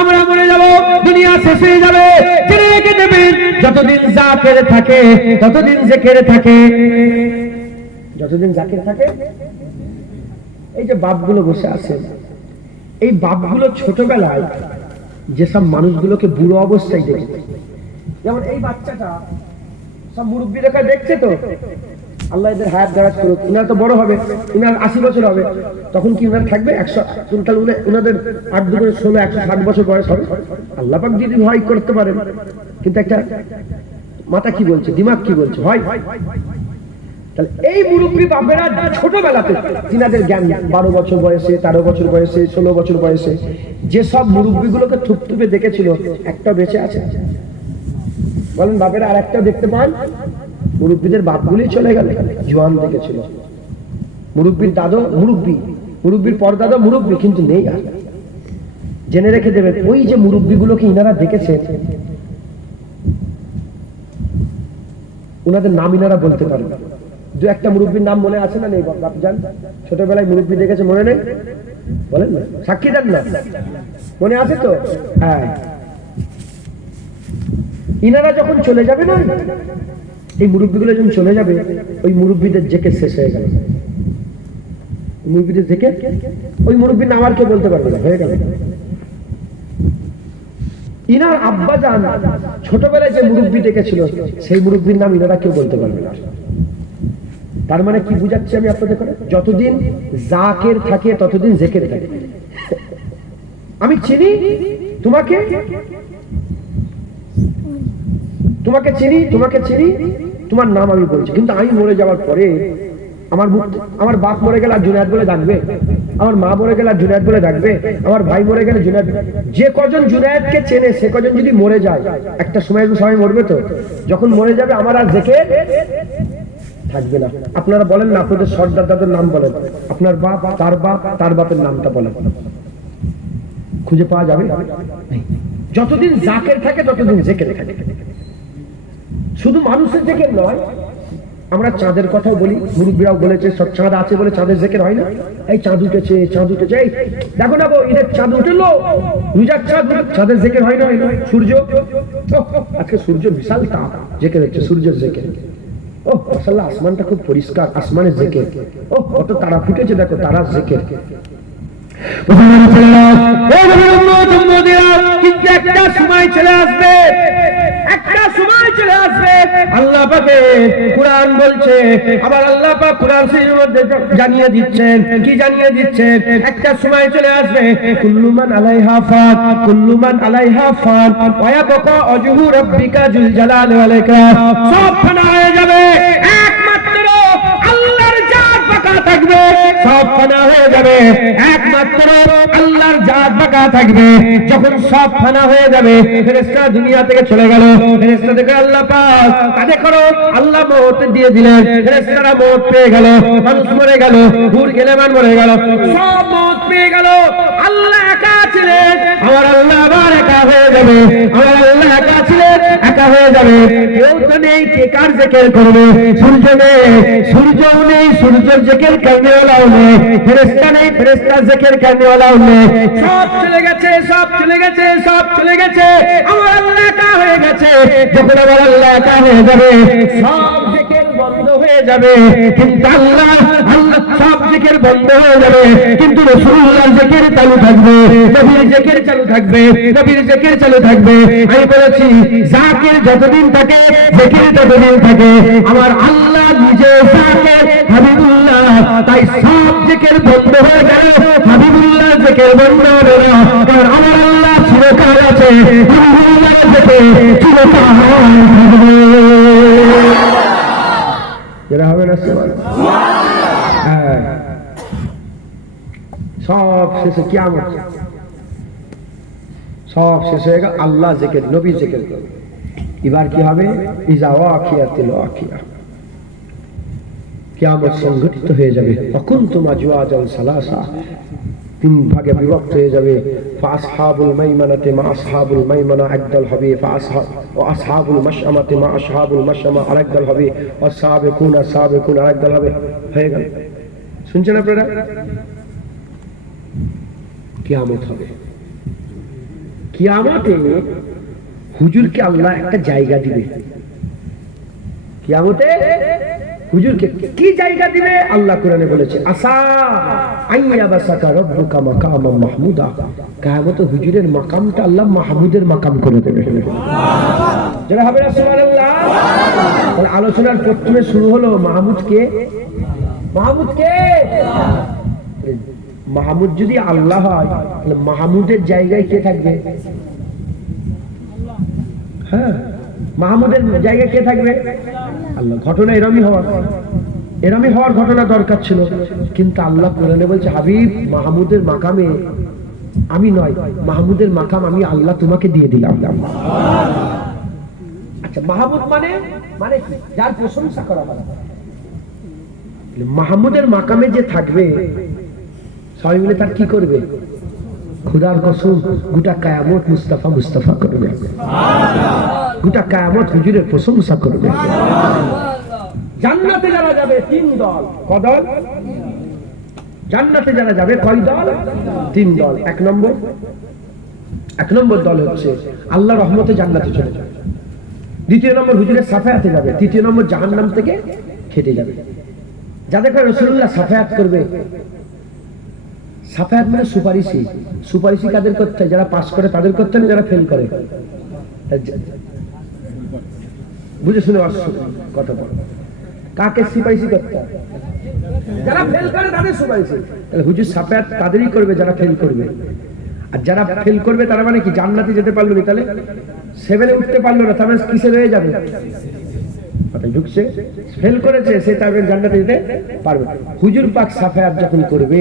আমরা মরে যাব, দুনিয়া শেষ হয়ে যাবে, জেনে রেখে দেবেন যতদিন জাকির থাকে, ততদিন জিকির থাকে, যতদিন জাকির থাকে। এই যে বাপগুলো বসে আছে, এই বাপগুলো ছোটবেলায় যেসব মানুষগুলোকে বুড়ো অবস্থায় দেখে, যেমন এই বাচ্চাটা সব মুরব্বী রেখা দেখছে, তো আল্লাহ এদের হায়াত দারাজ করুক, ইনারা তো বড় হবে, ইনার 80 বছর হবে, তখন কি উনার থাকবে 100, উনাদের 8 দুগুণে 16, 160 বছর বয়স হবে। আল্লাহ পাক যদি ভয় করতে পারেন, কিন্তু একটা মাথা কি বলছে, দিমাগ কি বলছে, হয়। তাহলে এই মুরব্বী বাপেরা ছোটবেলাতে তিনাদের জ্ঞান 12 বছর বয়সে, 13 বছর বয়সে, 16 বছর বয়সে যেসব মুরব্বীগুলোকে থুপথুপে দেখেছিল, একটা বেঁচে আছে? বলেন বাপেরা আর একটা দেখতে পান? মুরব্বীদের বাপগুলি চলে গেল, জোয়ান দেখেছিল। মুরব্বীর দাদু মুরব্বী, মুরব্বীর পরদাদা মুরব্বী, কিন্তু নেই আর। জেনে রেখে দেবে, ওই যে মুরব্বীগুলোকে ইনারা দেখেছে, ওনাদের নাম ইনারা বলতে পারবে। দু একটা মুরব্বীর নাম মনে আছে না নেই বাপজান? ছোটবেলায় মুরব্বী দেখেছে, মনে নেই? বলেন না, সাক্ষী দেন না, মনে আছে তো? হ্যাঁ, ইনারা যখন চলে যাবে না, এই মুরব্বীগুলো যখন চলে যাবে, ওই মুরব্বীদের জেকে শেষ হয়ে গেল। মুরব্বীদের জেকে, ওই মুরব্বীর নাম আর কেউ বলতে পারবে না, হয়ে গেল। ইনার আব্বা জান ছোটবেলায় যে মুরব্বী ডেকেছিল, সেই মুরব্বীর নাম ইনারা কেউ বলতে পারবে না। তার মানে কি বুঝাচ্ছি আমি আপনাদের করে? যতদিন জাকের থাকে ততদিন জেকের থাকে। আমি চিনি তোমাকে, তোমাকে চিনি, তোমাকে চিনি, তোমার নাম আমি বলছি, কিন্তু আমি মরে যাওয়ার পরে আমার বাপ মরে গেলে আর জুনায়েদ বলে ডাকবে, আমার মা মরে গেলে আর জুনায়েদ বলে ডাকবে, আমার ভাই মরে গেলে জুনায়েদ। যে কজন জুনায়েদকে চেনে সে কজন যদি মরে যায়, একটা সময় সবাই মরবে, তো যখন মরে যাবে আমার আর জেকে থাকবে না। আপনারা বলেন না, আপনাদের সর্দার দাদের নাম বলেন, আপনার বাপ, তার বাপের নামটা বলেন, খুঁজে পাওয়া যাবে? যতদিন জাকের থাকে ততদিন জেকের থাকে। শুধু মানুষের জেকের নয়, আমরা চাঁদের কথা বলি, মুরব্বীরাও বলেছে সব চাঁদ আছে বলে চাঁদের জেকের হয় না। এই চাঁদ উঠেছে, চাঁদ উঠেছে, এই দেখো না গো, ঈদের চাঁদ উঠেলো, রোজার চাঁদ, চাঁদের জেকের হয় না? সূর্য, আজকে সূর্য বিশাল তাপ, জেকের হচ্ছে, সূর্যের জেকের। ও মাশাআল্লাহ, আসমানটা খুব পরিষ্কার, আসমানের জেকের। ও কত তারা ফুটেছে, দেখো তারার জেকের। কিন্তু একটা সময় চলে আসবে, একটা সময় চলে আসবে, আল্লাহ পাকে কুরআন বলছে, আবার আল্লাহ পাক কুরআন শরীফের মধ্যে জানিয়ে দিচ্ছেন, কি জানিয়ে দিচ্ছেন? একটা সময় চলে আসবে, কুল্লু মান আলাইহা ফান, কুল্লু মান আলাইহা ফান, ওয়া ইয়াবকা ওয়াজহু রাব্বিকা যুল জালালি ওয়াল ইকরাম। সব ফানা হয়ে যাবে, একমাত্র আল্লাহর জাত বাকা থাকবে। সব ফানা হয়ে যাবে, একমাত্র আল্লাহর জাত বাকা থাকবে। যখন সব ফানা হয়ে যাবে, ফেরেশতা দুনিয়া থেকে চলে গেল, ফেরেশতা থেকে আল্লাহ পাক কাঁধে করো, আল্লাহ মওত দিয়ে দিলেন, ফেরেশতারা মওত পেয়ে গেল, মানুষ মরে গেল, হুর গেলেমান মরে গেল, সব মওত পেয়ে গেল। আল্লাহ একা ছিলেন, আমার আল্লাহ আবার একা হয়ে যাবে। আমার আল্লাহ একা ছিলেন, একা হয়ে যাবে। কেউ তো নেই, কে কার জিকির করবে? সূর্য নেই, সূর্যও নেই, সূর্যের জিকির করনেওয়ালাও নেই। ফেরেশতা নেই, ফেরেশতার জিকির করনেওয়ালাও নেই। সব চলে গেছে, সব চলে গেছে, সব চলে গেছে। আমার আল্লাহ একা হয়ে গেছে। যখন আমার আল্লাহ একা হয়ে যাবে, সব জিকির বন্ধ হয়ে যাবে। কিন্তু আল্লাহ সব জিকির বন্ধ হয়ে যাবে, কিন্তু রাসূলুল্লাহর জিকির চালু থাকবে, নবীর জিকির চালু থাকবে, নবীর জিকির চালু থাকবে। আমি বলেছি জাকির যতদিন থাকে, জিকির ততদিন থাকে। আমার আল্লাহ নিজে জাকির, হাবিবুল্লাহ, তাই সব জিকির বন্ধ হয়ে গেল, হাবিবুল্লাহর জিকির বন্ধ হবে না। কারণ আমার আল্লাহ চিরকাল আছে, হাবিবুল্লাহর জিকির চিরকাল থাকবে। এরা হবে না সব শেষে কিয়ামত, সব শেষ হয়ে গেল। আল্লাহ জিকির, নবী জিকির করবে। এবার কি হবে? ইজা ওয়াকিয়াতিল ওয়াকিয়া, কিয়ামত সংঘটিত হয়ে যাবে। অকুনতুম আজওয়াজান সালাসা, তিন ভাগে বিভক্ত হয়ে যাবে। ফাসহাবুল মাইমানাতি মা আসহাবুল মাইমানা একদল হবে, আসহাবুল মাশআমাতি মা আসহাবুল মাশআমা আরেকদল হবে, সাবিকুনা সাবিকুন আরেকদল হবে। হয়ে গেল। শুনছেন আপনারা? কিয়ামত হবে। কিয়ামতে হুজুরকে আল্লাহ একটা জায়গা দিবে। কিয়ামতে হুজুরকে কি জায়গা দিবে? আল্লাহ কোরআনে বলেছে আসা আইয়াবাসাকা রাব্বুকা মাকামান মাহমুদা। কিয়ামতে হুজুরের মাকামটা আল্লাহ মাহমুদের মাকাম করে দেবে। যারা হবে না সুবহানাল্লাহ। আর আলোচনার প্রথমে শুরু হলো মাহমুদ কে? মাহমুদ কে? মাহমুদ যদি আল্লাহ হয়, তাহলে মাহমুদের জায়গায় কে থাকবে? হ্যাঁ, মাহমুদের জায়গায় কে থাকবে? আল্লাহ। ঘটনা এরমই হওয়ার ঘটনা দরকার ছিল, কিন্তু আল্লাহ কোরআনে বলছে হাবিব মাহমুদের মাকামে আমি নয়, মাহমুদের মাকাম আমি আল্লাহ তোমাকে দিয়ে দিলাম। আচ্ছা, মাহমুদ মানে কি? যার প্রশংসা করা হয়। মাহমুদের মাকামে যে থাকবে, সবাই মিলে তার কি করবে? খুদার কসম, গোটা কিয়ামত মুস্তাফা মুস্তাফা করবে, গোটা কিয়ামত হুজুরের প্রশংসা করবে। জান্নাতে যারা যাবে তিন দল। কদল? জান্নাতে যারা যাবে কয় দল? তিন দল। এক নম্বর দল হচ্ছে আল্লাহ রহমতে জান্নাতে চলে যাবে। দ্বিতীয় নম্বর হুজুরের সাফায়াতে যাবে। তৃতীয় নম্বর জাহান্নাম থেকে খেটে যাবে। যাদের করে রাসূলুল্লাহ সাফায়াত করবে। সাফায়াত মানে সুপারিশি। সুপারিশি কাদের করতে হয়? যারা পাস করে তাদের করতে হয়, যারা ফেল করে। বুঝে শুনে কথা বল। কাকে সুপারিশি করতে হয়? যারা ফেল করে তাদের সুপারিশি। তাহলে হুজুর সাফায়াত তাদেরই করবে যারা ফেল করবে। আর যারা ফেল করবে তারা মানে কি? জান্নাতে যেতে পারলো না, তাহলে 7-এ উঠতে পারলো না, তাহলে কিসে রয়ে যাবে? ঢুকছে, ফেল করেছে, সে তারপরে জান্নাতে যেতে পারবে। হুজুর পাক সাফায়াত যখন করবে,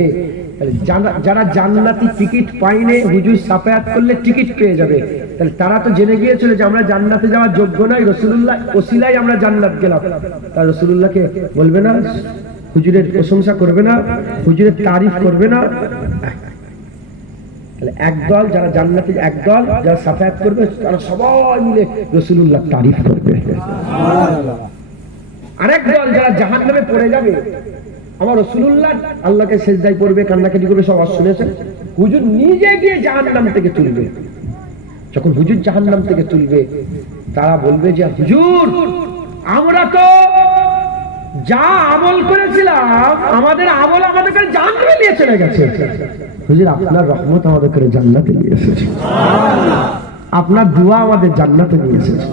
যারা জান্নাতি টিকিট পায়নি, হুজুর সাফায়াত করলে টিকিট পেয়ে যাবে। তাহলে তারা তো জেনে গিয়েছিল যে আমরা জান্নাতে যাওয়ার যোগ্য নয়, রাসূলুল্লাহ ওসিলায় আমরা জান্নাত গেলাম। তার রাসূলুল্লাহকে বলবে না, হুজুরের প্রশংসা করবে না, হুজুরের তারিফ করবে না। তাহলে একদল যারা জান্নাতে, একদল যারা সাফায়াত করবে, তারা সবাই মিলে রাসূলুল্লাহ তারিফ করবে। আরেক দল যারা জাহান্নামে পড়ে যাবে, আমার রাসূলুল্লাহ আল্লাহকে সিজদায় পড়বে, কান্নাকাটি করবে, সব শুনেছেন। হুজুর নিজে গিয়ে জাহান্নাম থেকে তুলবে। যখন হুজুর জাহান্নাম থেকে তুলবে, তারা বলবে যে হুজুর আমরা তো যা আমল করেছিলাম, আমাদের আমল আমাদেরকে জান্নাতে নিয়ে চলে গেছে। হুজুর আপনার রহমত আমাদেরকে জান্নাতে নিয়ে এসেছে, আপনার দোয়া আমাদের জান্নাতে নিয়ে এসেছে।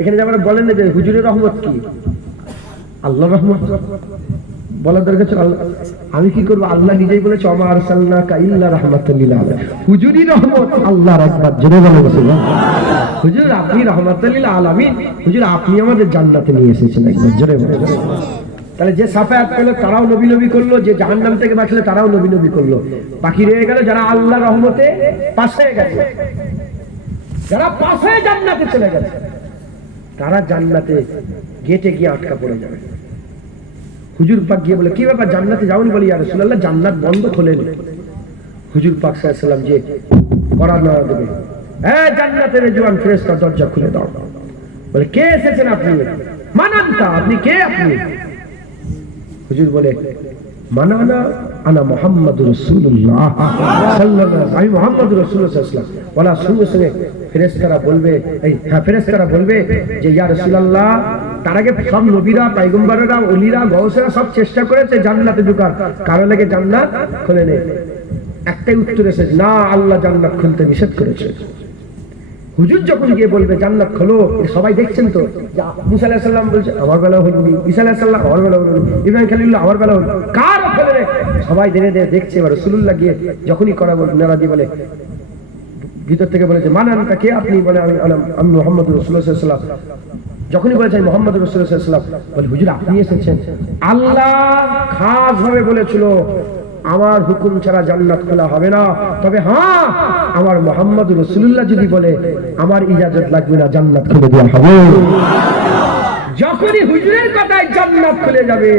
এখানে যে আমরা বলেন না যে হুজুরের রহমত কি? আল্লাহ রহমত বলার দরকার ছিল। আমি কি করবো? আল্লাহ নিজেই বলেছে ওমা আরসালনাকা ইল্লা রাহমাতাল লিল আলামিন। হুজুরই রহমত। আল্লাহর আকবার, জোরে বলেন সুবহানাল্লাহ। হুজুর আপনি রাহমাতাল লিল আলামিন, হুজুর আপনি আমাদের জান্নাতে নিয়ে এসেছেন, একবার জোরে বলেন। তাহলে যে সাফায়াত করলো তারাও নবী নবী করলো, যে জাহান্নাম থেকে বাঁচলো তারাও নবী নবী করলো। বাকি রয়ে গেল যারা আল্লাহর রহমতে পাশ হয়ে গেছে, যারা পাশ হয়ে জান্নাতে চলে গেছে, তারা জান্নাতে গেটে গিয়ে আটকা পড়ে যাবে। হুজুর পাক গিয়ে বলে কি ব্যাপার, জান্নাতে যাওনি? বলি ইয়া রাসূলুল্লাহ জান্নাত বন্ধ খোলেন। হুজুর পাক সাল্লাল্লাহু আলাইহি ওয়াসাল্লাম যে করার নাড়া দেবে, হ্যাঁ জান্নাতের জওয়ান ফেরেশতা দরজা খুলে দাও। বলে কে এসেছেন আপনি? মানান্তা, আপনি কে? আপনি? হুজুর বলে মানানা আনা মুহাম্মাদুর রাসূলুল্লাহ সাল্লাল্লাহু আলাইহি, আমি মুহাম্মাদুর রাসূলুল্লাহ সাল্লাল্লাহু আলাইহি ওয়াসাল্লাম। বলা সঙ্গে সঙ্গে ফেরেশতারা বলবে, ফেরেশতারা বলবে যে ইয়া রাসূলুল্লাহ, তার আগে সব নবীরা, পয়গম্বররা, ওলিরা, গওসেরা সব চেষ্টা করেছে জান্নাতে ঢোকার, কারো লাগে জান্নাত খুলে নেই। একটাই উত্তর এসেছে, না, আল্লাহ জান্নাত খুলতে নিষেধ করেছে। হুজুর যখন গিয়ে বলবে জান্নাত খোলো, সবাই দেখছেন তো, মুসা আলাইহিস সালাম বলছে আমার বেলা হলো, ঈসা আলাইহিস সালাম আমার বেলা হলো, ইব্রাহিম খলিলুল্লাহ আমার বেলা হলো, কার খোলে রে? সবাই ধীরে ধীরে দেখছে। এবার রাসূলুল্লাহ গিয়ে যখনই করা বলে নারাজি বলে, ভিতর থেকে বলে যে মানানটা কে আপনি? বলে আমি মুহাম্মদুর রাসূলুল্লাহ সাল্লাল্লাহু আলাইহি ওয়াসাল্লাম। যখনই বলেছে আমি মুহাম্মদুর রাসূলুল্লাহ সাল্লাল্লাহু আলাইহি ওয়াসাল্লাম, বলে হুজুর আপনি এসেছেন। আল্লাহ খাস ভাবে বলেছিল আমার হুকুম ছাড়া জান্নাত খোলা হবে না, তবে হ্যাঁ আমার মুহাম্মদুর রাসূলুল্লাহ যদি বলে আমার ইজাজত লাগবে না, জান্নাত খুলে দেওয়া হবে। যখনই হুজুরের কথায় জান্নাত খুলে যাবে,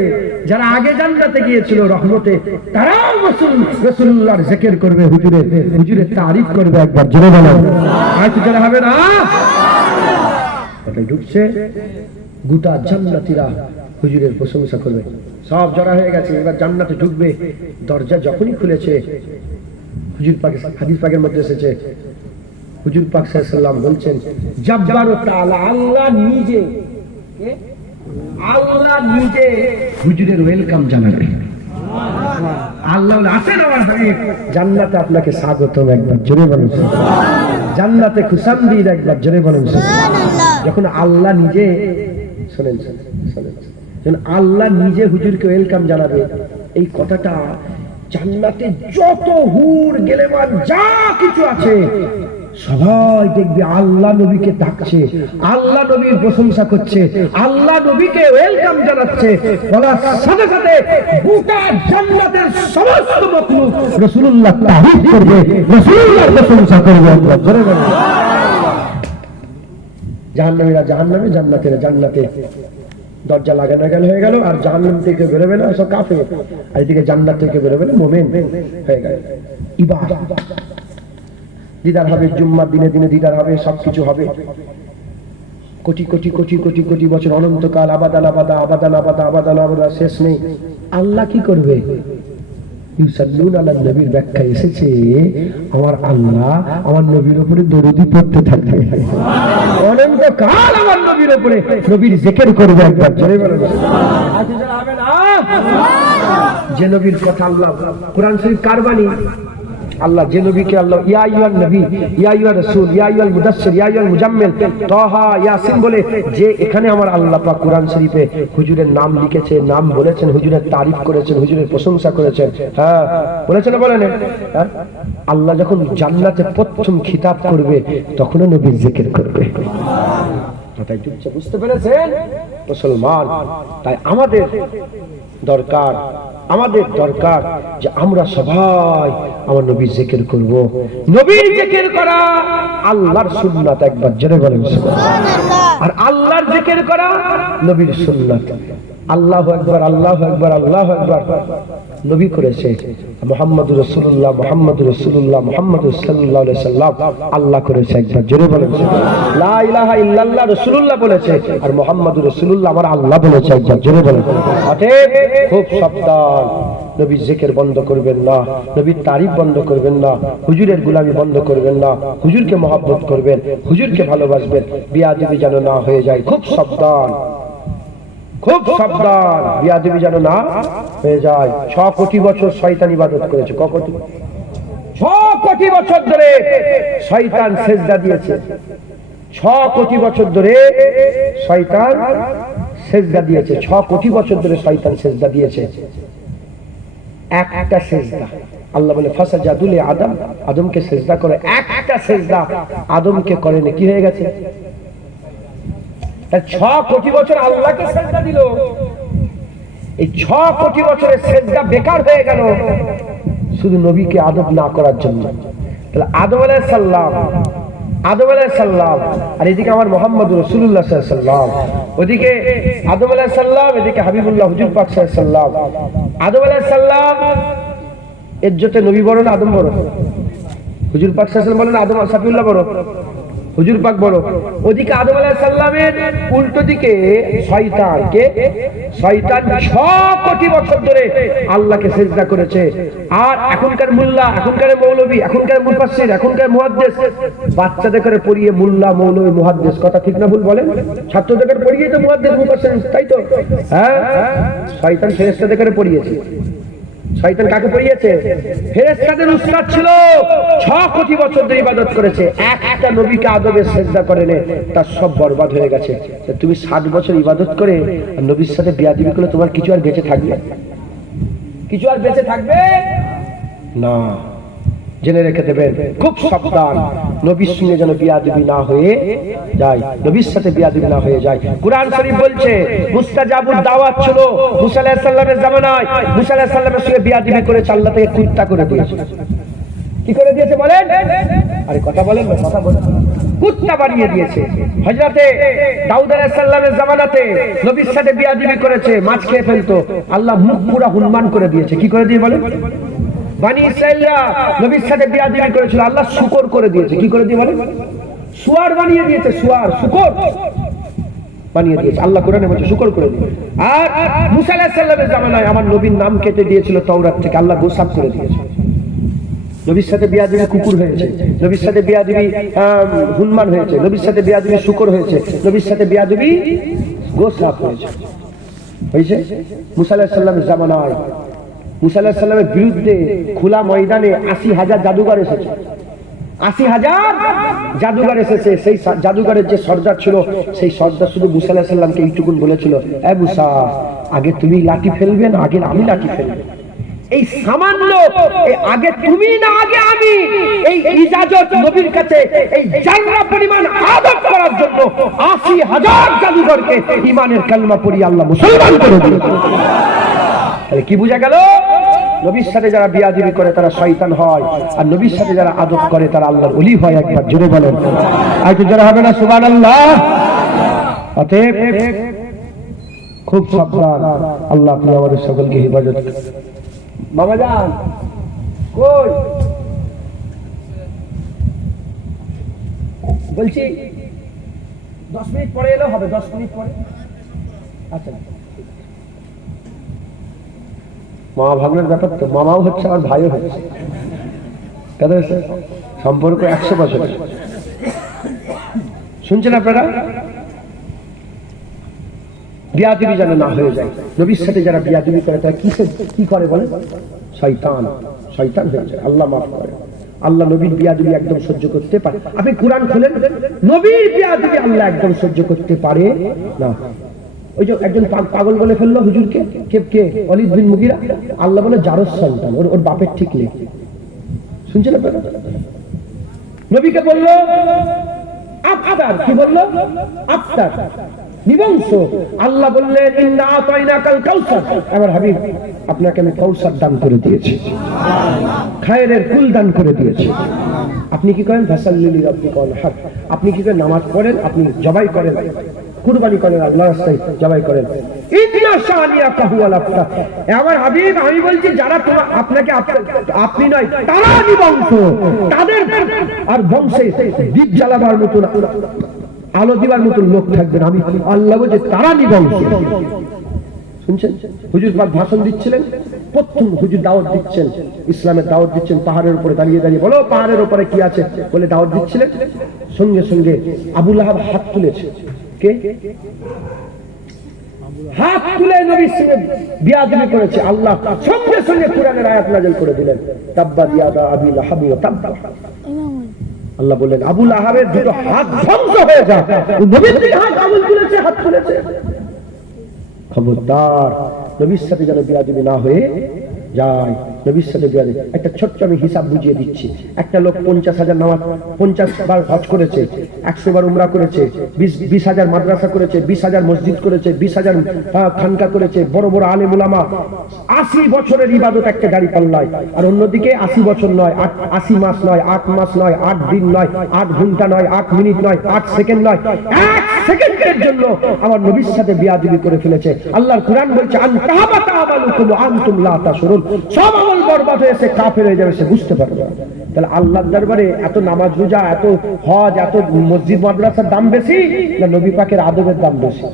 যারা আগে জান্নাতে গিয়েছিল রহমতে, তারাও রাসূলুল্লাহর জিকির করবে, হুজুরের তারিফ করবে। একবার জোরে বলেন, হয়তো যারা হবে না কথায় ঢুকছে, গোটা জান্নাতীরা হুজুরের প্রশংসা করবে। সব জড়া হয়ে গেছে, এবার জান্নাতে ঢুকবে। দরজা যখনই খুলেছে, হুজুর পাক হাদিস পাকের মধ্যে এসেছে, হুজুর পাক সাল্লাল্লাহু আলাইহি ওয়াসাল্লাম বলছেন জব্বার ও তাআলা, আল্লাহ নিজে হুজুরের ওয়েলকাম জানাবে। আল্লাহ আসেন আমার হাবিব, জান্নাতে আপনাকে স্বাগতম। একবার জোরে বলুন জান্নাতে খুশামদিদ, একবার জোরে বলুন সুবহানাল্লাহ। যখন আল্লাহ নিজে, শুনেন যখন আল্লাহ নিজে হুজুরকে ওয়েলকাম জানাবে, এই কথাটা জান্নাতে যত হুর গেলেমান যা কিছু আছে সবাই দেখবে আল্লাহ নবীকে ডাকছে, আল্লাহ নবীর প্রশংসা করছে, আল্লাহ নবীকে ওয়েলকাম জানাচ্ছে। বলার সাথে সাথে গোটা জান্নাতের সমস্ত মাখলুক রাসূলুল্লাহ তারিফ করবে, রাসূলুল্লাহর প্রশংসা করবে। জাহান্নামীরা জাহান্নামে, জান্নাতীরা জান্নাতে। দরজা লাগানো গেল হয়ে গেল, আর জাহান্নাম থেকে বেরোবে না সব কাফের, আর এদিকে জান্নাত থেকে বেরোবে না মুমিন হয়ে গেল। ইবাদত দিদার হবে, জুম্মার দিনে দিনে দিদার হবে, সবকিছু হবে। কোটি কোটি কোটি কোটি কোটি বছর, অনন্তকাল, আবাদান আবাদা, আবাদান আবাদা, আবাদান আবাদা, শেষ নেই। আল্লাহ কি করবে? ইউসাল্লুনা আলা নবীর ব্যাখ্যা এসেছে, আমার আল্লাহ আমার নবীর উপরে দরুদি পড়তে থাকবে, অনন্তকাল আমার নবীর উপরে নবীর জিকির করবে। একবার জোরে বলুন যে নবীর কথা আল্লাহ, কোরআন শরীফ কার বাণী? আল্লাহ যে নবীকে আল্লাহ ইয়া আইয়ুহান নবী, ইয়া আইয়ুহার রাসূল, ইয়া আইয়ুহাল মুদাসসির, ইয়া আইয়ুহাল মুজাম্মিল, তাহা, ইয়াসিন বলে যে এখানে আমার আল্লাহ পাক কোরআন শরীফে হুজুরের নাম লিখেছে, নাম বলেছেন, হুজুরের তারিফ করেছেন, হুজুরের প্রশংসা করেছেন। হ্যাঁ বলেছেন না, বলেন? হ্যাঁ, আল্লাহ যখন জান্নাতে প্রথম খিতাব করবে তখনও নবীর জিকির করবে। কথাই বুঝছে, বুঝতে পেরেছেন মুসলমান? তাই আমাদের দরকার যে আমরা সবাই আমার নবীর জিকির করব। নবীর জিকির করা আল্লাহর সুন্নাত, একবার জোরে বলেন সুবহানাল্লাহ। আর আল্লাহর জিকির করা নবীর সুন্নাত। আল্লাহু আকবার, আল্লাহু আকবার, আল্লাহু আকবার নবী করেছে, মুহাম্মদুর রাসূলুল্লাহ, মুহাম্মদুর রাসূলুল্লাহ, মুহাম্মদুর সাল্লাল্লাহু আলাইহি সাল্লাম আল্লাহ করেছে। একবার জোরে বলেন লা ইলাহা ইল্লাল্লাহ রাসূলুল্লাহ বলেছে, আর মুহাম্মদুর রাসূলুল্লাহ আমার আল্লাহ বলেছে। একবার জোরে বলেন। অতএব খুব সাবধান, নবীর জিকির বন্ধ করবেন না, নবীর তারিফ বন্ধ করবেন না, হুজুরের গোলামি বন্ধ করবেন না, হুজুরকে মহব্বত করবেন, হুজুরকে ভালোবাসবেন, বিয়াদবি যেন না হয়ে যায়। খুব সাবধান, খুব সাবধান, বিয়াদবি যেন না হয়ে যায়। 6 কোটি বছর শয়তান ইবাদত করেছে। ক কোটি? 6 কোটি বছর ধরে শয়তান সেজদা দিয়েছে। 6 কোটি বছর ধরে শয়তান সেজদা দিয়েছে। 6 কোটি বছর ধরে শয়তান সেজদা দিয়েছে। একটা সেজদা, আল্লাহ বলে ফাসাজাদু লি আদম, আদমকে সেজদা করে। একটা সেজদা আদমকে করেনি, কি হয়ে গেছে? 6 কোটি বছর আল্লাহকে সেজদা দিল, এই 6 কোটি বছরের সেজদা বেকার হয়ে গেল শুধু নবীকে আদব না করার জন্য। তাহলে আদম আলাইহিস সালাম, আর এদিকে আমার মুহাম্মদুর রাসূলুল্লাহ সাল্লাল্লাহু আলাইহি সাল্লাম, ওদিকে আদম আলাইহিস সালাম, এদিকে হাবিবুল্লাহ হুজুর পাক সাল্লাল্লাহু আলাইহি সাল্লাম। আদম আলাইহিস সালাম ইজ্জতে নবী বড় না আদম বড়? হুজুর পাক সাল্লাল্লাহু আলাইহি ওয়াসাল্লাম বলেন আদম সাফিউল্লাহ বড়, হুজুর পাক বড়। ওদিকে আদম আলাইহিস সালামের উল্টো দিকে শয়তান, কে? শয়তান 6 কোটি বছর ধরে আল্লাহকে সিজদা করেছে। আর এখনকার মুল্লা, এখনকার মৌলবী, এখনকার মুফাসসির, এখনকার মুহাদ্দিস বাচ্চাদের করে পড়িয়ে মুল্লা, মৌলবী, মুহাদ্দিস, কথা ঠিক না ভুল বলেন? ছাত্রদের করে পড়িয়ে তো মুহাদ্দিস, মুফাসসির, তাই তো? হ্যাঁ, শয়তান ফেরেশতাদের করে পড়িয়েছে। শয়তান কাকে পড়িয়েছে? ফেরেশতাদের উস্তাদ ছিল, 6 কোটি বছর ধরে ইবাদত করেছে, একটা নবীকে আদবের সিজদা করে নে, তার সব বরবাদ হয়ে গেছে। তুমি 60 বছর ইবাদত করে আর নবীর সাথে বিয়াদবি করলে তোমার কিছু আর বেঁচে থাকবে? কিছু আর বেঁচে থাকবে না। জেনে রেখে দেবেন, খুব সাবধান, নবীর সঙ্গে যেন বিয়াদবি না হয়ে যায়, নবীর সাথে বিয়াদবি না হয়ে যায়। কুরআন শরীফ বলছে মুস্তাজাবুদ দাওয়াত ছিল মুসা আলাইহিস সালামের জামানায়। মুসা আলাইহিস সালামের সঙ্গে বিয়াদবি করে আল্লাহ তাকে কুত্তা করে দিয়েছে। কি করে দিয়েছে বলেন? আরে কথা বলেন না, কথা বলেন। কুত্তা বানিয়ে দিয়েছে। হযরতে দাউদ আলাইহিস সালামের জামানাতে নবীর সাথে বিয়াদবি করেছে, মাছ খেয়ে ফেলতো, আল্লাহ মুখ পুরো হুনমান করে দিয়েছে। কি করে দিয়ে বলেন? বনি ইসরাইলরা নবীর সাথে বিয়াদবি করেছিল, আল্লাহ শুকর করে দিয়েছে। কি করে দিয়ে বলেন? শুয়ার বানিয়ে দিয়েছে, শুয়ার, শুকর বানিয়ে দিয়েছে। আল্লাহ কোরআনে বলছে শুকর করে দিয়েছে। আর মুসা আলাইহিস সালামের জামানায় আমার নবীর নাম কেটে দিয়েছিল তাওরাত থেকে, আল্লাহ গোসাপ করে দিয়েছে। নবীর সাথে বিয়াদবি কুকুর হয়েছে, নবীর সাথে বিয়াদবি হুনমান হয়েছে, নবীর সাথে বিয়াদবি শুকর হয়েছে, নবীর সাথে বিয়াদবি গোসাপ হয়েছে। হয়েছে মুসা আলাইহিস সালামের জামানায়। মুসা আলাইহিস সালামের বিরুদ্ধে খোলা ময়দানে 80,000 জাদুঘর এসেছে। 80,000 জাদুঘর এসেছে। সেই জাদুঘরের যে সর্দার ছিল, সেই সর্দার শুধু মুসা আলাইহিস সালামকে এইটুকুন বলেছিল, এ মুসা, আগে তুমি লাঠি ফেলবে না আগে আমি লাঠি ফেলবো? এই সামান্য আগে তুমি না আগে আমি, এই ইজাজত নবীর কাছে এই জাররা পরিমাণ আদব করার জন্য 80,000 জাদুঘরকে ঈমানের কালিমা পড়িয়ে আল্লাহ মুসলমান করে দিয়েছে। তাহলে কি বোঝা গেল? নবীর সাথে যারা বিয়াদবি করে তারা শয়তান হয়, আর নবীর সাথে যারা আদব করে তারা আল্লাহর ওলি হয়। একবার জোরে বলেন, আর তো যারা হবে না সুবহানাল্লাহ। অতএব খুব সাবধান, আল্লাহ আপনি আমাদের সকলকে হেফাজত করুন। বাবা যান কই? বলছি 10 মিনিট পরে এলেও হবে, 10 মিনিট পরে। আচ্ছা, মামা ভাগ্নের ব্যাপার তো, মামাও হচ্ছে আর ভাইও হচ্ছে, সম্পর্ক 100 বছর। শুনছেন আপনারা? বিয়াদবি যেন না হয়ে যায়। নবীর সাথে যারা বিয়াদবি করে তারা কি করে বলে? শয়তান, শয়তান হয়ে যায়। আল্লাহ মাফ করে। আল্লাহ নবীর বিয়াদবি একদম সহ্য করতে পারে। আপনি কুরআন খুলেন, নবীর বিয়াদবি আল্লাহ একদম সহ্য করতে পারে না। ওই যে একজন পাগল বলে ফেললো হুজুরকে, কে? ওয়ালিদ বিন মুগিরা। আল্লাহ বলে জারজ সন্তান, ওর বাপের ঠিক নেই। শুনছেন আপনারা? নবীকে বললো আফতার, কি বললো? আফতার, নিবংশ। আল্লাহ বললেন ইন্না আতাইনাকাল কাউসার, আমার হাবিব আপনাকে আমি কাউসার দান করে দিয়েছি, খায়রের কুল দান করে দিয়েছি। আপনি কি করেন? ফাসাল্লি লিরাব্বিকা ওয়ানহার। আপনি কি করেন? নামাজ পড়েন, আপনি জবাই করেন, কুরবানি করেন, আল্লাহর রাস্তায় জবাই করেন। ইন্না শানিয়াকা হুয়াল আবতার। আমার হাবিব আমি বলছি যারা আপনাকে আপনি নয় তারা নিবংশ, তাদের আর বংশে দীপ জ্বালাবার মতো আলো দিবার মতো লোক থাকবে না। আমি আল্লাহ বলছি তারা নিবংশ। শুনছেন? হুজুর পাক ভাষণ দিচ্ছিলেন, প্রথম হুজুর দাওয়াত দিচ্ছেন, ইসলামের দাওয়াত দিচ্ছেন, পাহাড়ের উপরে দাঁড়িয়ে দাঁড়িয়ে। বলো পাহাড়ের উপরে কি আছে বলে দাওয়াত দিচ্ছিলেন। সঙ্গে সঙ্গে আবু লাহাব হাত তুলেছে। কে? হাত তুলে নবীর সঙ্গে বিয়াদবি করেছে। আল্লাহ সঙ্গে সঙ্গে কুরআনের আয়াত নাযিল করে দিলেন, তাব্বাত ইয়াদা আবি লাহাবি ওয়া তাব্বা। আল্লাহ বললেন আবু লাহাবের দুটো হাত ধ্বংস হয়ে যাক। নবীর দিকে হাত আবুল তুলেছে, হাত তুলেছে। খবরদার, নবীর সাথে যেন বিয়াদবি না হয়ে যায়। নবীর সাথে বিয়াদবি, একটা ছোট্ট আমি হিসাব বুঝিয়ে দিচ্ছি। একটা লোক 50,000 নামাজ, 50 বার হজ করেছে, 100 বার উমরা করেছে, 20,000 মাদ্রাসা করেছে, 20,000 মসজিদ করেছে, 20,000 খানকা করেছে, বড় বড় আলেম উলামা। 80 বছরের ইবাদত একটা গাড়ি পাল্লায়। আর অন্যদিকে 80 বছর নয়, 80 মাস নয়, 8 মাস নয়, 8 দিন নয়, 8 ঘন্টা নয়, 8 মিনিট নয়, 8 সেকেন্ড নয়, 1 সেকেন্ডের জন্য আমার নবীর সাথে বিয়াদবি করে ফেলেছে। আল্লাহর কোরআন বলছে আনতাহাবাতা আমালুকুম ওয়া আনতুম লা তাশউরুন, সব আমল বরবাদ হয়েছে, কাফের হয়ে যাবে, সে বুঝতে পারবে না। তাহলে আল্লাহর দরবারে এত নামাজ রোজা, এত হজ, এত মসজিদ মাদ্রাসার দাম বেশি না নবী পাকের আদবের দাম বেশি?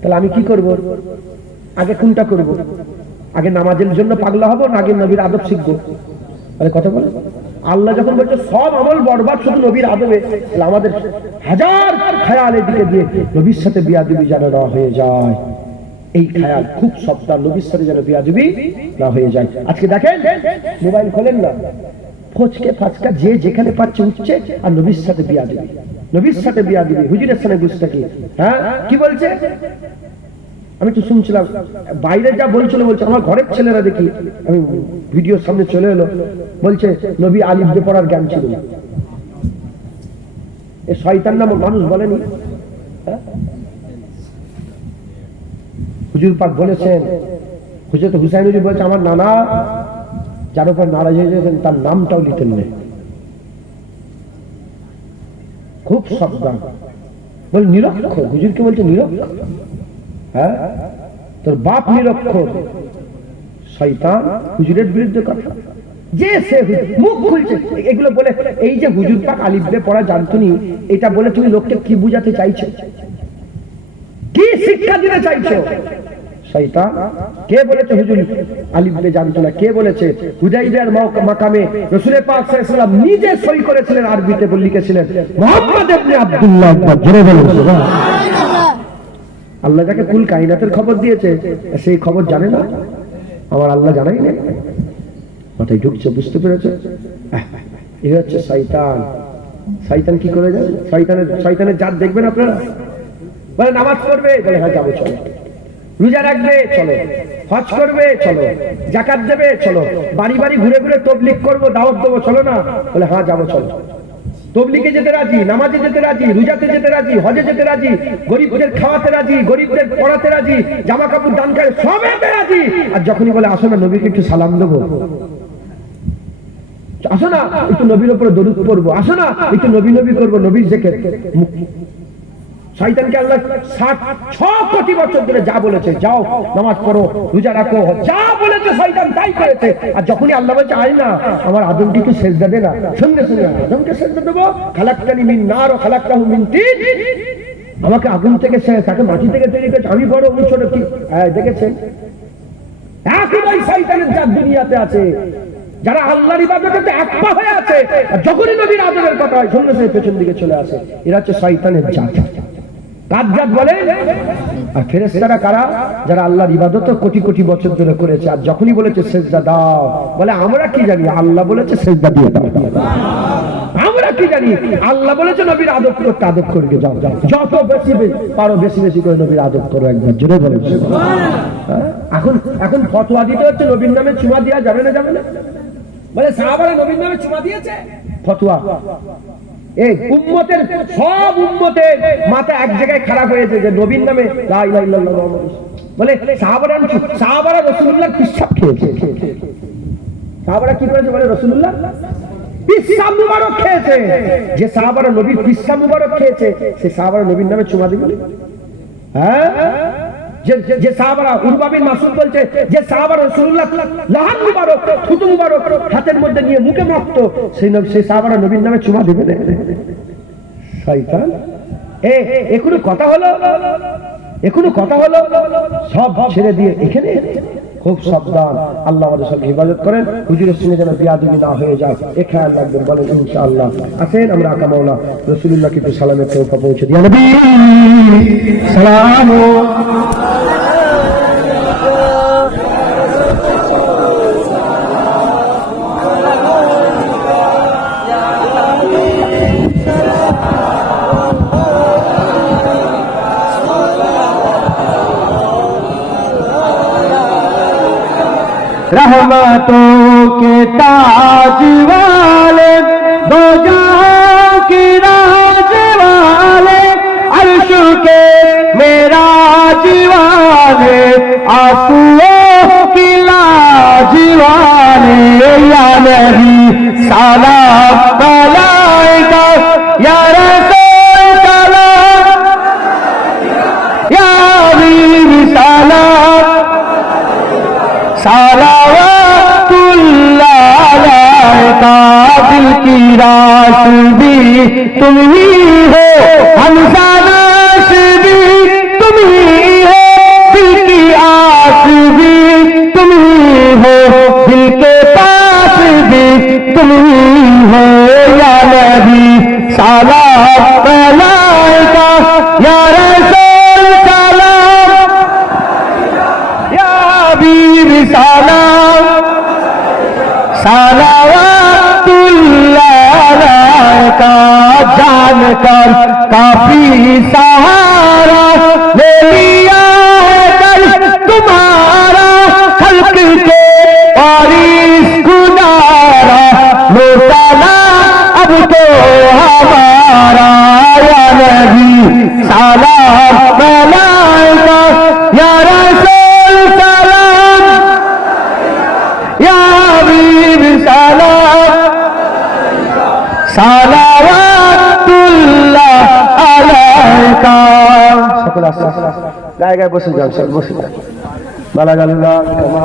তাহলে আমি কি করব? আগে কোনটা করব? আগে নামাজের জন্য পাগলা হবো না আগে নবীর আদব শিখবো? আরে কথা বলে আল্লাহ যখন বলছে সব আমল বরবাদ শুধু নবীর আদবে, তাহলে আমাদের হাজার খেয়ালের দিকে দিয়ে নবীর সাথে বিয়াদবি যেন না হয়ে যায়, এই খেয়াল খুব সাবধান, নবীর সাথে যেন বিয়াদবি না হয়ে যায়। আজকে দেখেন মোবাইল খোলেন না, ফচকে ফাচকা যে যেখানে পাচ্ছে উঠছে আর নবীর সাথে বিয়াদবি, নবীর সাথে বিয়াদবি, হুজুরের সাথে বুঝতে কি, হ্যাঁ কি বলছে? আমি তো শুনছিলাম বাইরে যা বলছিল, বলছে আমার ঘরের ছেলেরা দেখি, আমি ভিডিওর সামনে চলে এলো, বলছে নবী আলিফ বে পড়ার জ্ঞান ছিল না। এ শয়তান নামক মানুষ বলেনি? হুজুর পাক বলেছেন, হুজরত হুসাইন হুজুর বলছে আমার নানা যার উপর নারাজ হয়ে গেছেন তার নামটাও লিখেন না, খুব সাবধান। বল নিরক্ষর, হুজুরকে বলছে নিরক্ষর, হ্যাঁ তোর বাপ নিরক্ষর, শয়তান হুজুরের বিরুদ্ধে কথা, যে সে মুখ খুলছে এগুলো বলে। এই যে হুজুর পাক আলিফ বে পড়া জানতো নি, এটা বলে তুমি লোককে কি বুঝাতে চাইছো, কি শিক্ষা দিতে চাইছো? শয়তান কে বলেছে হুজুর আলিফ বে জানতো না? কে বলেছে? হুদাইবিয়ার মাকামে রাসূল পাক সাল্লাল্লাহু আলাইহি ওয়াসাল্লাম নিজে সই করেছিলেন, আরবিতে লিখেছিলেন মুহাম্মদ ইবনে আব্দুল্লাহ। জোরে বলুন সুবহানাল্লাহ। আল্লাহ যাকে কুল কায়নাতের খবর দিয়েছে সেই খবর জানে না? আমার আল্লাহ জানাই না, মাথায় ঢুকছে, বুঝতে পেরেছে? এই হচ্ছে শয়তান। শয়তান কি করে যায়? শয়তানের জাত দেখবেন আপনারা। বলে নামাজ পড়বে, বলে হ্যাঁ যাবো চলো, রোজা রাখবে চলো, হজ করবে চলো, যাকাত দেবে চলো, বাড়ি বাড়ি ঘুরে ঘুরে তাবলীগ করবো, দাওয়াত দেবো চলো না, বলে হ্যাঁ যাবো চলো। তবলিগে যেতে রাজি, নামাজে যেতে রাজি, রোজাতে যেতে রাজি, হজে যেতে রাজি, গরিবদের খাওয়াতে রাজি, গরিবদের পড়াতে রাজি, জামা কাপড় দান করে সবেতে রাজি। আর যখনই বলে আসো না নবীকে একটু সালাম দেবো, আসো না একটু নবীর উপরে দরুদ পড়বো, আসো না একটু নবী নবী করবো, নবীর জিকির, শয়তানকে আল্লাহ ৬ কোটি বছর ধরে যা বলেছে, যাও নামাজ পড়ো, রোজা রাখো, যা বলেছে শয়তান তাই করেছে। আর যখনই আল্লাহ বলছে আয় না আমার আদমকে একটু সেজদা দে না, সঙ্গে সঙ্গে আদমকে সেজদা দেবো। খালাকতানি মিন নার ওয়া খালাকতাহু মিন তিন, আমাকে আগুন থেকে, তাকে মাটি থেকে তৈরি করেছে, আমি বড় উনি ছোট, কি দেখেছেন? একেবারে শয়তানের জাত দুনিয়াতে আছে, যারা আল্লাহর ইবাদতে একপা হয়ে আছে, আর যখনই নবীর আদরের কথা হয় সঙ্গে সঙ্গে পেছন দিকে চলে আসে। এরা হচ্ছে শয়তানের জাত। কার জাত বলে? আর ফেরেশতারা কারা? যারা আল্লাহর ইবাদত কোটি কোটি বছর ধরে করেছে, আর যখনই বলেছে সেজদা দাও, বলে আমরা কি জানি, আল্লাহ বলেছে সেজদা দিয়ে দাও। আমরা কি জানি, আল্লাহ বলেছে নবীর আদব করতে, আদব করবে, যাও যাও, যত বেশি পারো বেশি বেশি করে নবীর আদব করো। একবার জোরে বলেন। এখন ফতোয়া দিতে হচ্ছে নবীর নামে চুমা দেওয়া যাবে না, যাবে না, বলে সাহাবারা নবীর নামে চুমা দিয়েছে, ফতোয়া। এই উম্মতের সব উম্মতের মাথা এক জায়গায় খারাপ হয়েছে যে নবীর নামে লা ইলাহা ইল্লাল্লাহ মুহাম্মাদুর রাসূলুল্লাহ, বলে সাহাবারা রাসূলুল্লাহ পিশাব খেয়েছে। সাহাবারা কি করেছে? বলে রাসূলুল্লাহ পিশাব মুবারক খেয়েছে। যে সাহাবারা নবীর পিশাব মুবারক খেয়েছে সে সাহাবারা নবীর নামে চুমা দিবে? হ্যাঁ, যে সাহাবারা, উরওয়া বিন মাসউদ বলছে যে সাহাবারা রাসূলুল্লাহ লাহান মুবারক, থুতু মুবারক হাতের মধ্যে নিয়ে মুখে মাখতো, সেই সাহাবারা নবীর নামে চুমা দেবে না। শয়তান এখনো কথা হলো, এখনো কথা হলো, সব ছেড়ে দিয়ে এখানে খুব সাবধান। আল্লাহ আমাদের সব হিফাজত করেন, হুজুরের সঙ্গে যেন বিয়াদবি না হয়ে যায় এ খেয়াল রাখবেন। বলেন ইনশাআল্লাহ। আসেন আমরা আকা মাওলা রাসূলুল্লাহকে একটু সালামের তৌফা পৌঁছে দিই। নবী সালাম रहमतों के ताज वाले, दो जहां की राज वाले, अर्श के मेराज वाले, आंसुओं की लाज वाले, या नबी सलाम अलैका या रसूल सलाम सलावतुल्लाह अलैका दिल की राशदी तुम ही हो हमजा नाशदी तुम ही हो दिल की आस भी तुम ही हो दिल के पास भी तुम ही हो या नबी सलाम अलैका या रसूल सलाम या हबीब सलाम सलावतुल्लाह अलैका जानकर काफी सहारा ले लिया है कल तुम्हारा खल्क के वारिस गुजारा लौटाना अब तो हमारा या नबी सलाम अलैका या रसूल सलाम या हबीब सलाम सलावतुल्लाह अलैका সকল আস্তে আস্তে জায়গায় বসে যান, সব বসে যান। বালাগাল্লাহ কামালি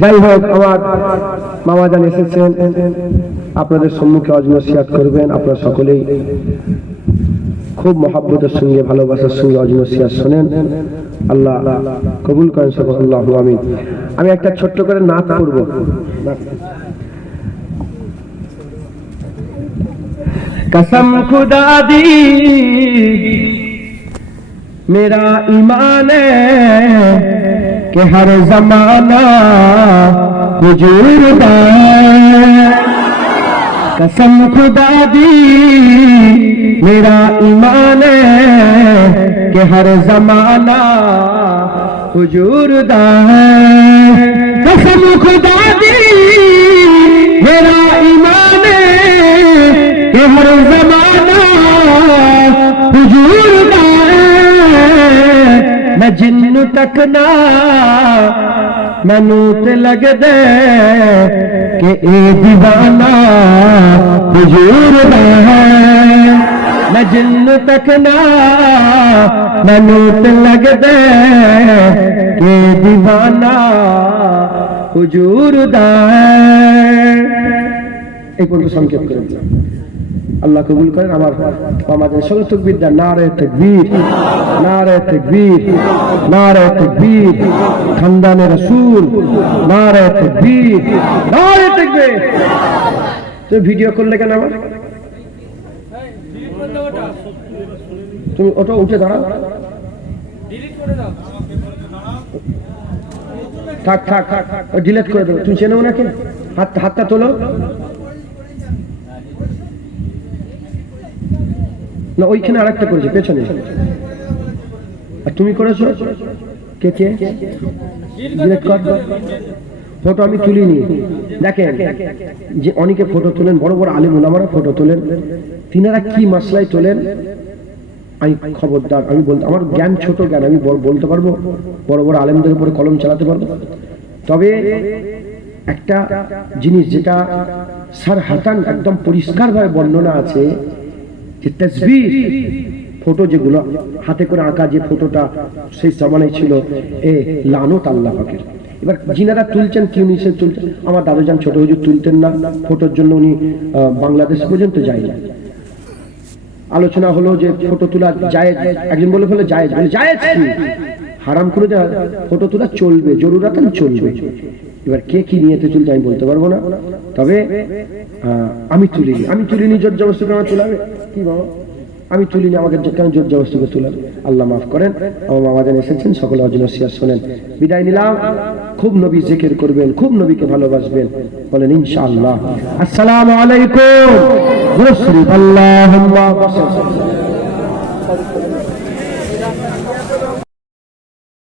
যাই হোক, আমার মামাজান এসেছেন, আপনাদের সম্মুখে ওয়াজ নসিহত করবেন। আপনারা সকলেই খুব মহব্বতের সঙ্গে ভালোবাসার সঙ্গে ওয়াজ নসিহত শোনেন। আল্লাহ কবুল করেন সকল, আল্লাহু আমিন। আমি একটা ছোট্ট করে নাত পড়ব। कसम खुदा दी मेरा ईमान है कि हर जमाना हुजूर दा कसम खुदा दी मेरा ईमान है कि हर जमाना हुजूर दा कसम खुदा दी मेरा ईमान है कि हर जमाना हुजूर दा मैं जिन्नू तक ना मैनू ते लगदे कि ए दीवाना हुजूर दा मैं जिन्नू तक ना मैनू ते लगदे कि दीवाना हुजूर दा এই পর্যন্ত সংক্ষেপ করে দিলাম। আল্লাহ কবুল করেন। আমার মামাদের সকল তাকবীর দেন। নারে তাকবীর, নারে তাকবীর, নারে তাকবীর, খানদানে রাসূল, নারে তাকবীর, নারে তাকবীর। তুমি ভিডিও করলে কেন আমার? তুমি ওটা উঠে দাঁড়াও, থাক থাক থাক, ডিলিট করে দেবো। তুমি চেনো ওনাকে? হাতটা তোলো না, ওইখানে আরেকটা করেছে পেছনে, আর তুমি করেছো। কে কে ডিলিট কর। ফটো আমি তুলিনি। দেখেন যে অনেকে ফটো তোলেন, বড় বড় আলেম ওলামারা ফটো তোলেন, তিনারা কি মাসলায় তোলেন আমি খবরদার, আমি বলতে, আমার জ্ঞান ছোট জ্ঞান, আমি বলতে পারবো, বড় বড় আলেমদের উপরে কলম চালাতে পারবো। তবে একটা জিনিস যেটা সারহাতান একদম পরিষ্কারভাবে বর্ণনা আছে যে তাসবিহ ফটো যেগুলো হাতে করে আঁকা, যে ফটোটা সেই জামানায় ছিল, এ লানত আল্লাহ পাকের। এবার যিনারা তুলছেন কি নিষেধ তুলছেন? আমার দাদুজান ছোট হুজুর তুলতেন না, ফটোর জন্য উনি বাংলাদেশ পর্যন্ত যায়নি। আলোচনা হলো যে ফটো তোলা জায়েজ, একজন বলে ফেলে জায়েজ, বলে জায়েজ কি? হারাম করে দেওয়া, ফটো তোলা চলবে, জরুরাতান চলবে। এবার কে কি নিয়েতে চলছে আমি বলতে পারবো না। তবে আমি তুলিনি জোর জবরদস্তি করে আমার তোলাবে কি বাবা? আমি তুলিনি, আমাকে কেন জোর জবরদস্তি করে তোলাবে? আল্লাহ মাফ করেন। আমার মামাজান এসেছেন, সকলে ওয়াজ নসিহত শোনেন। বিদায় নিলাম। খুব নবী জিকির করবেন, খুব নবীকে ভালোবাসবেন, বলেন ইনশাআল্লাহ। আসসালামু আলাইকুম। আল্লাহুম্মা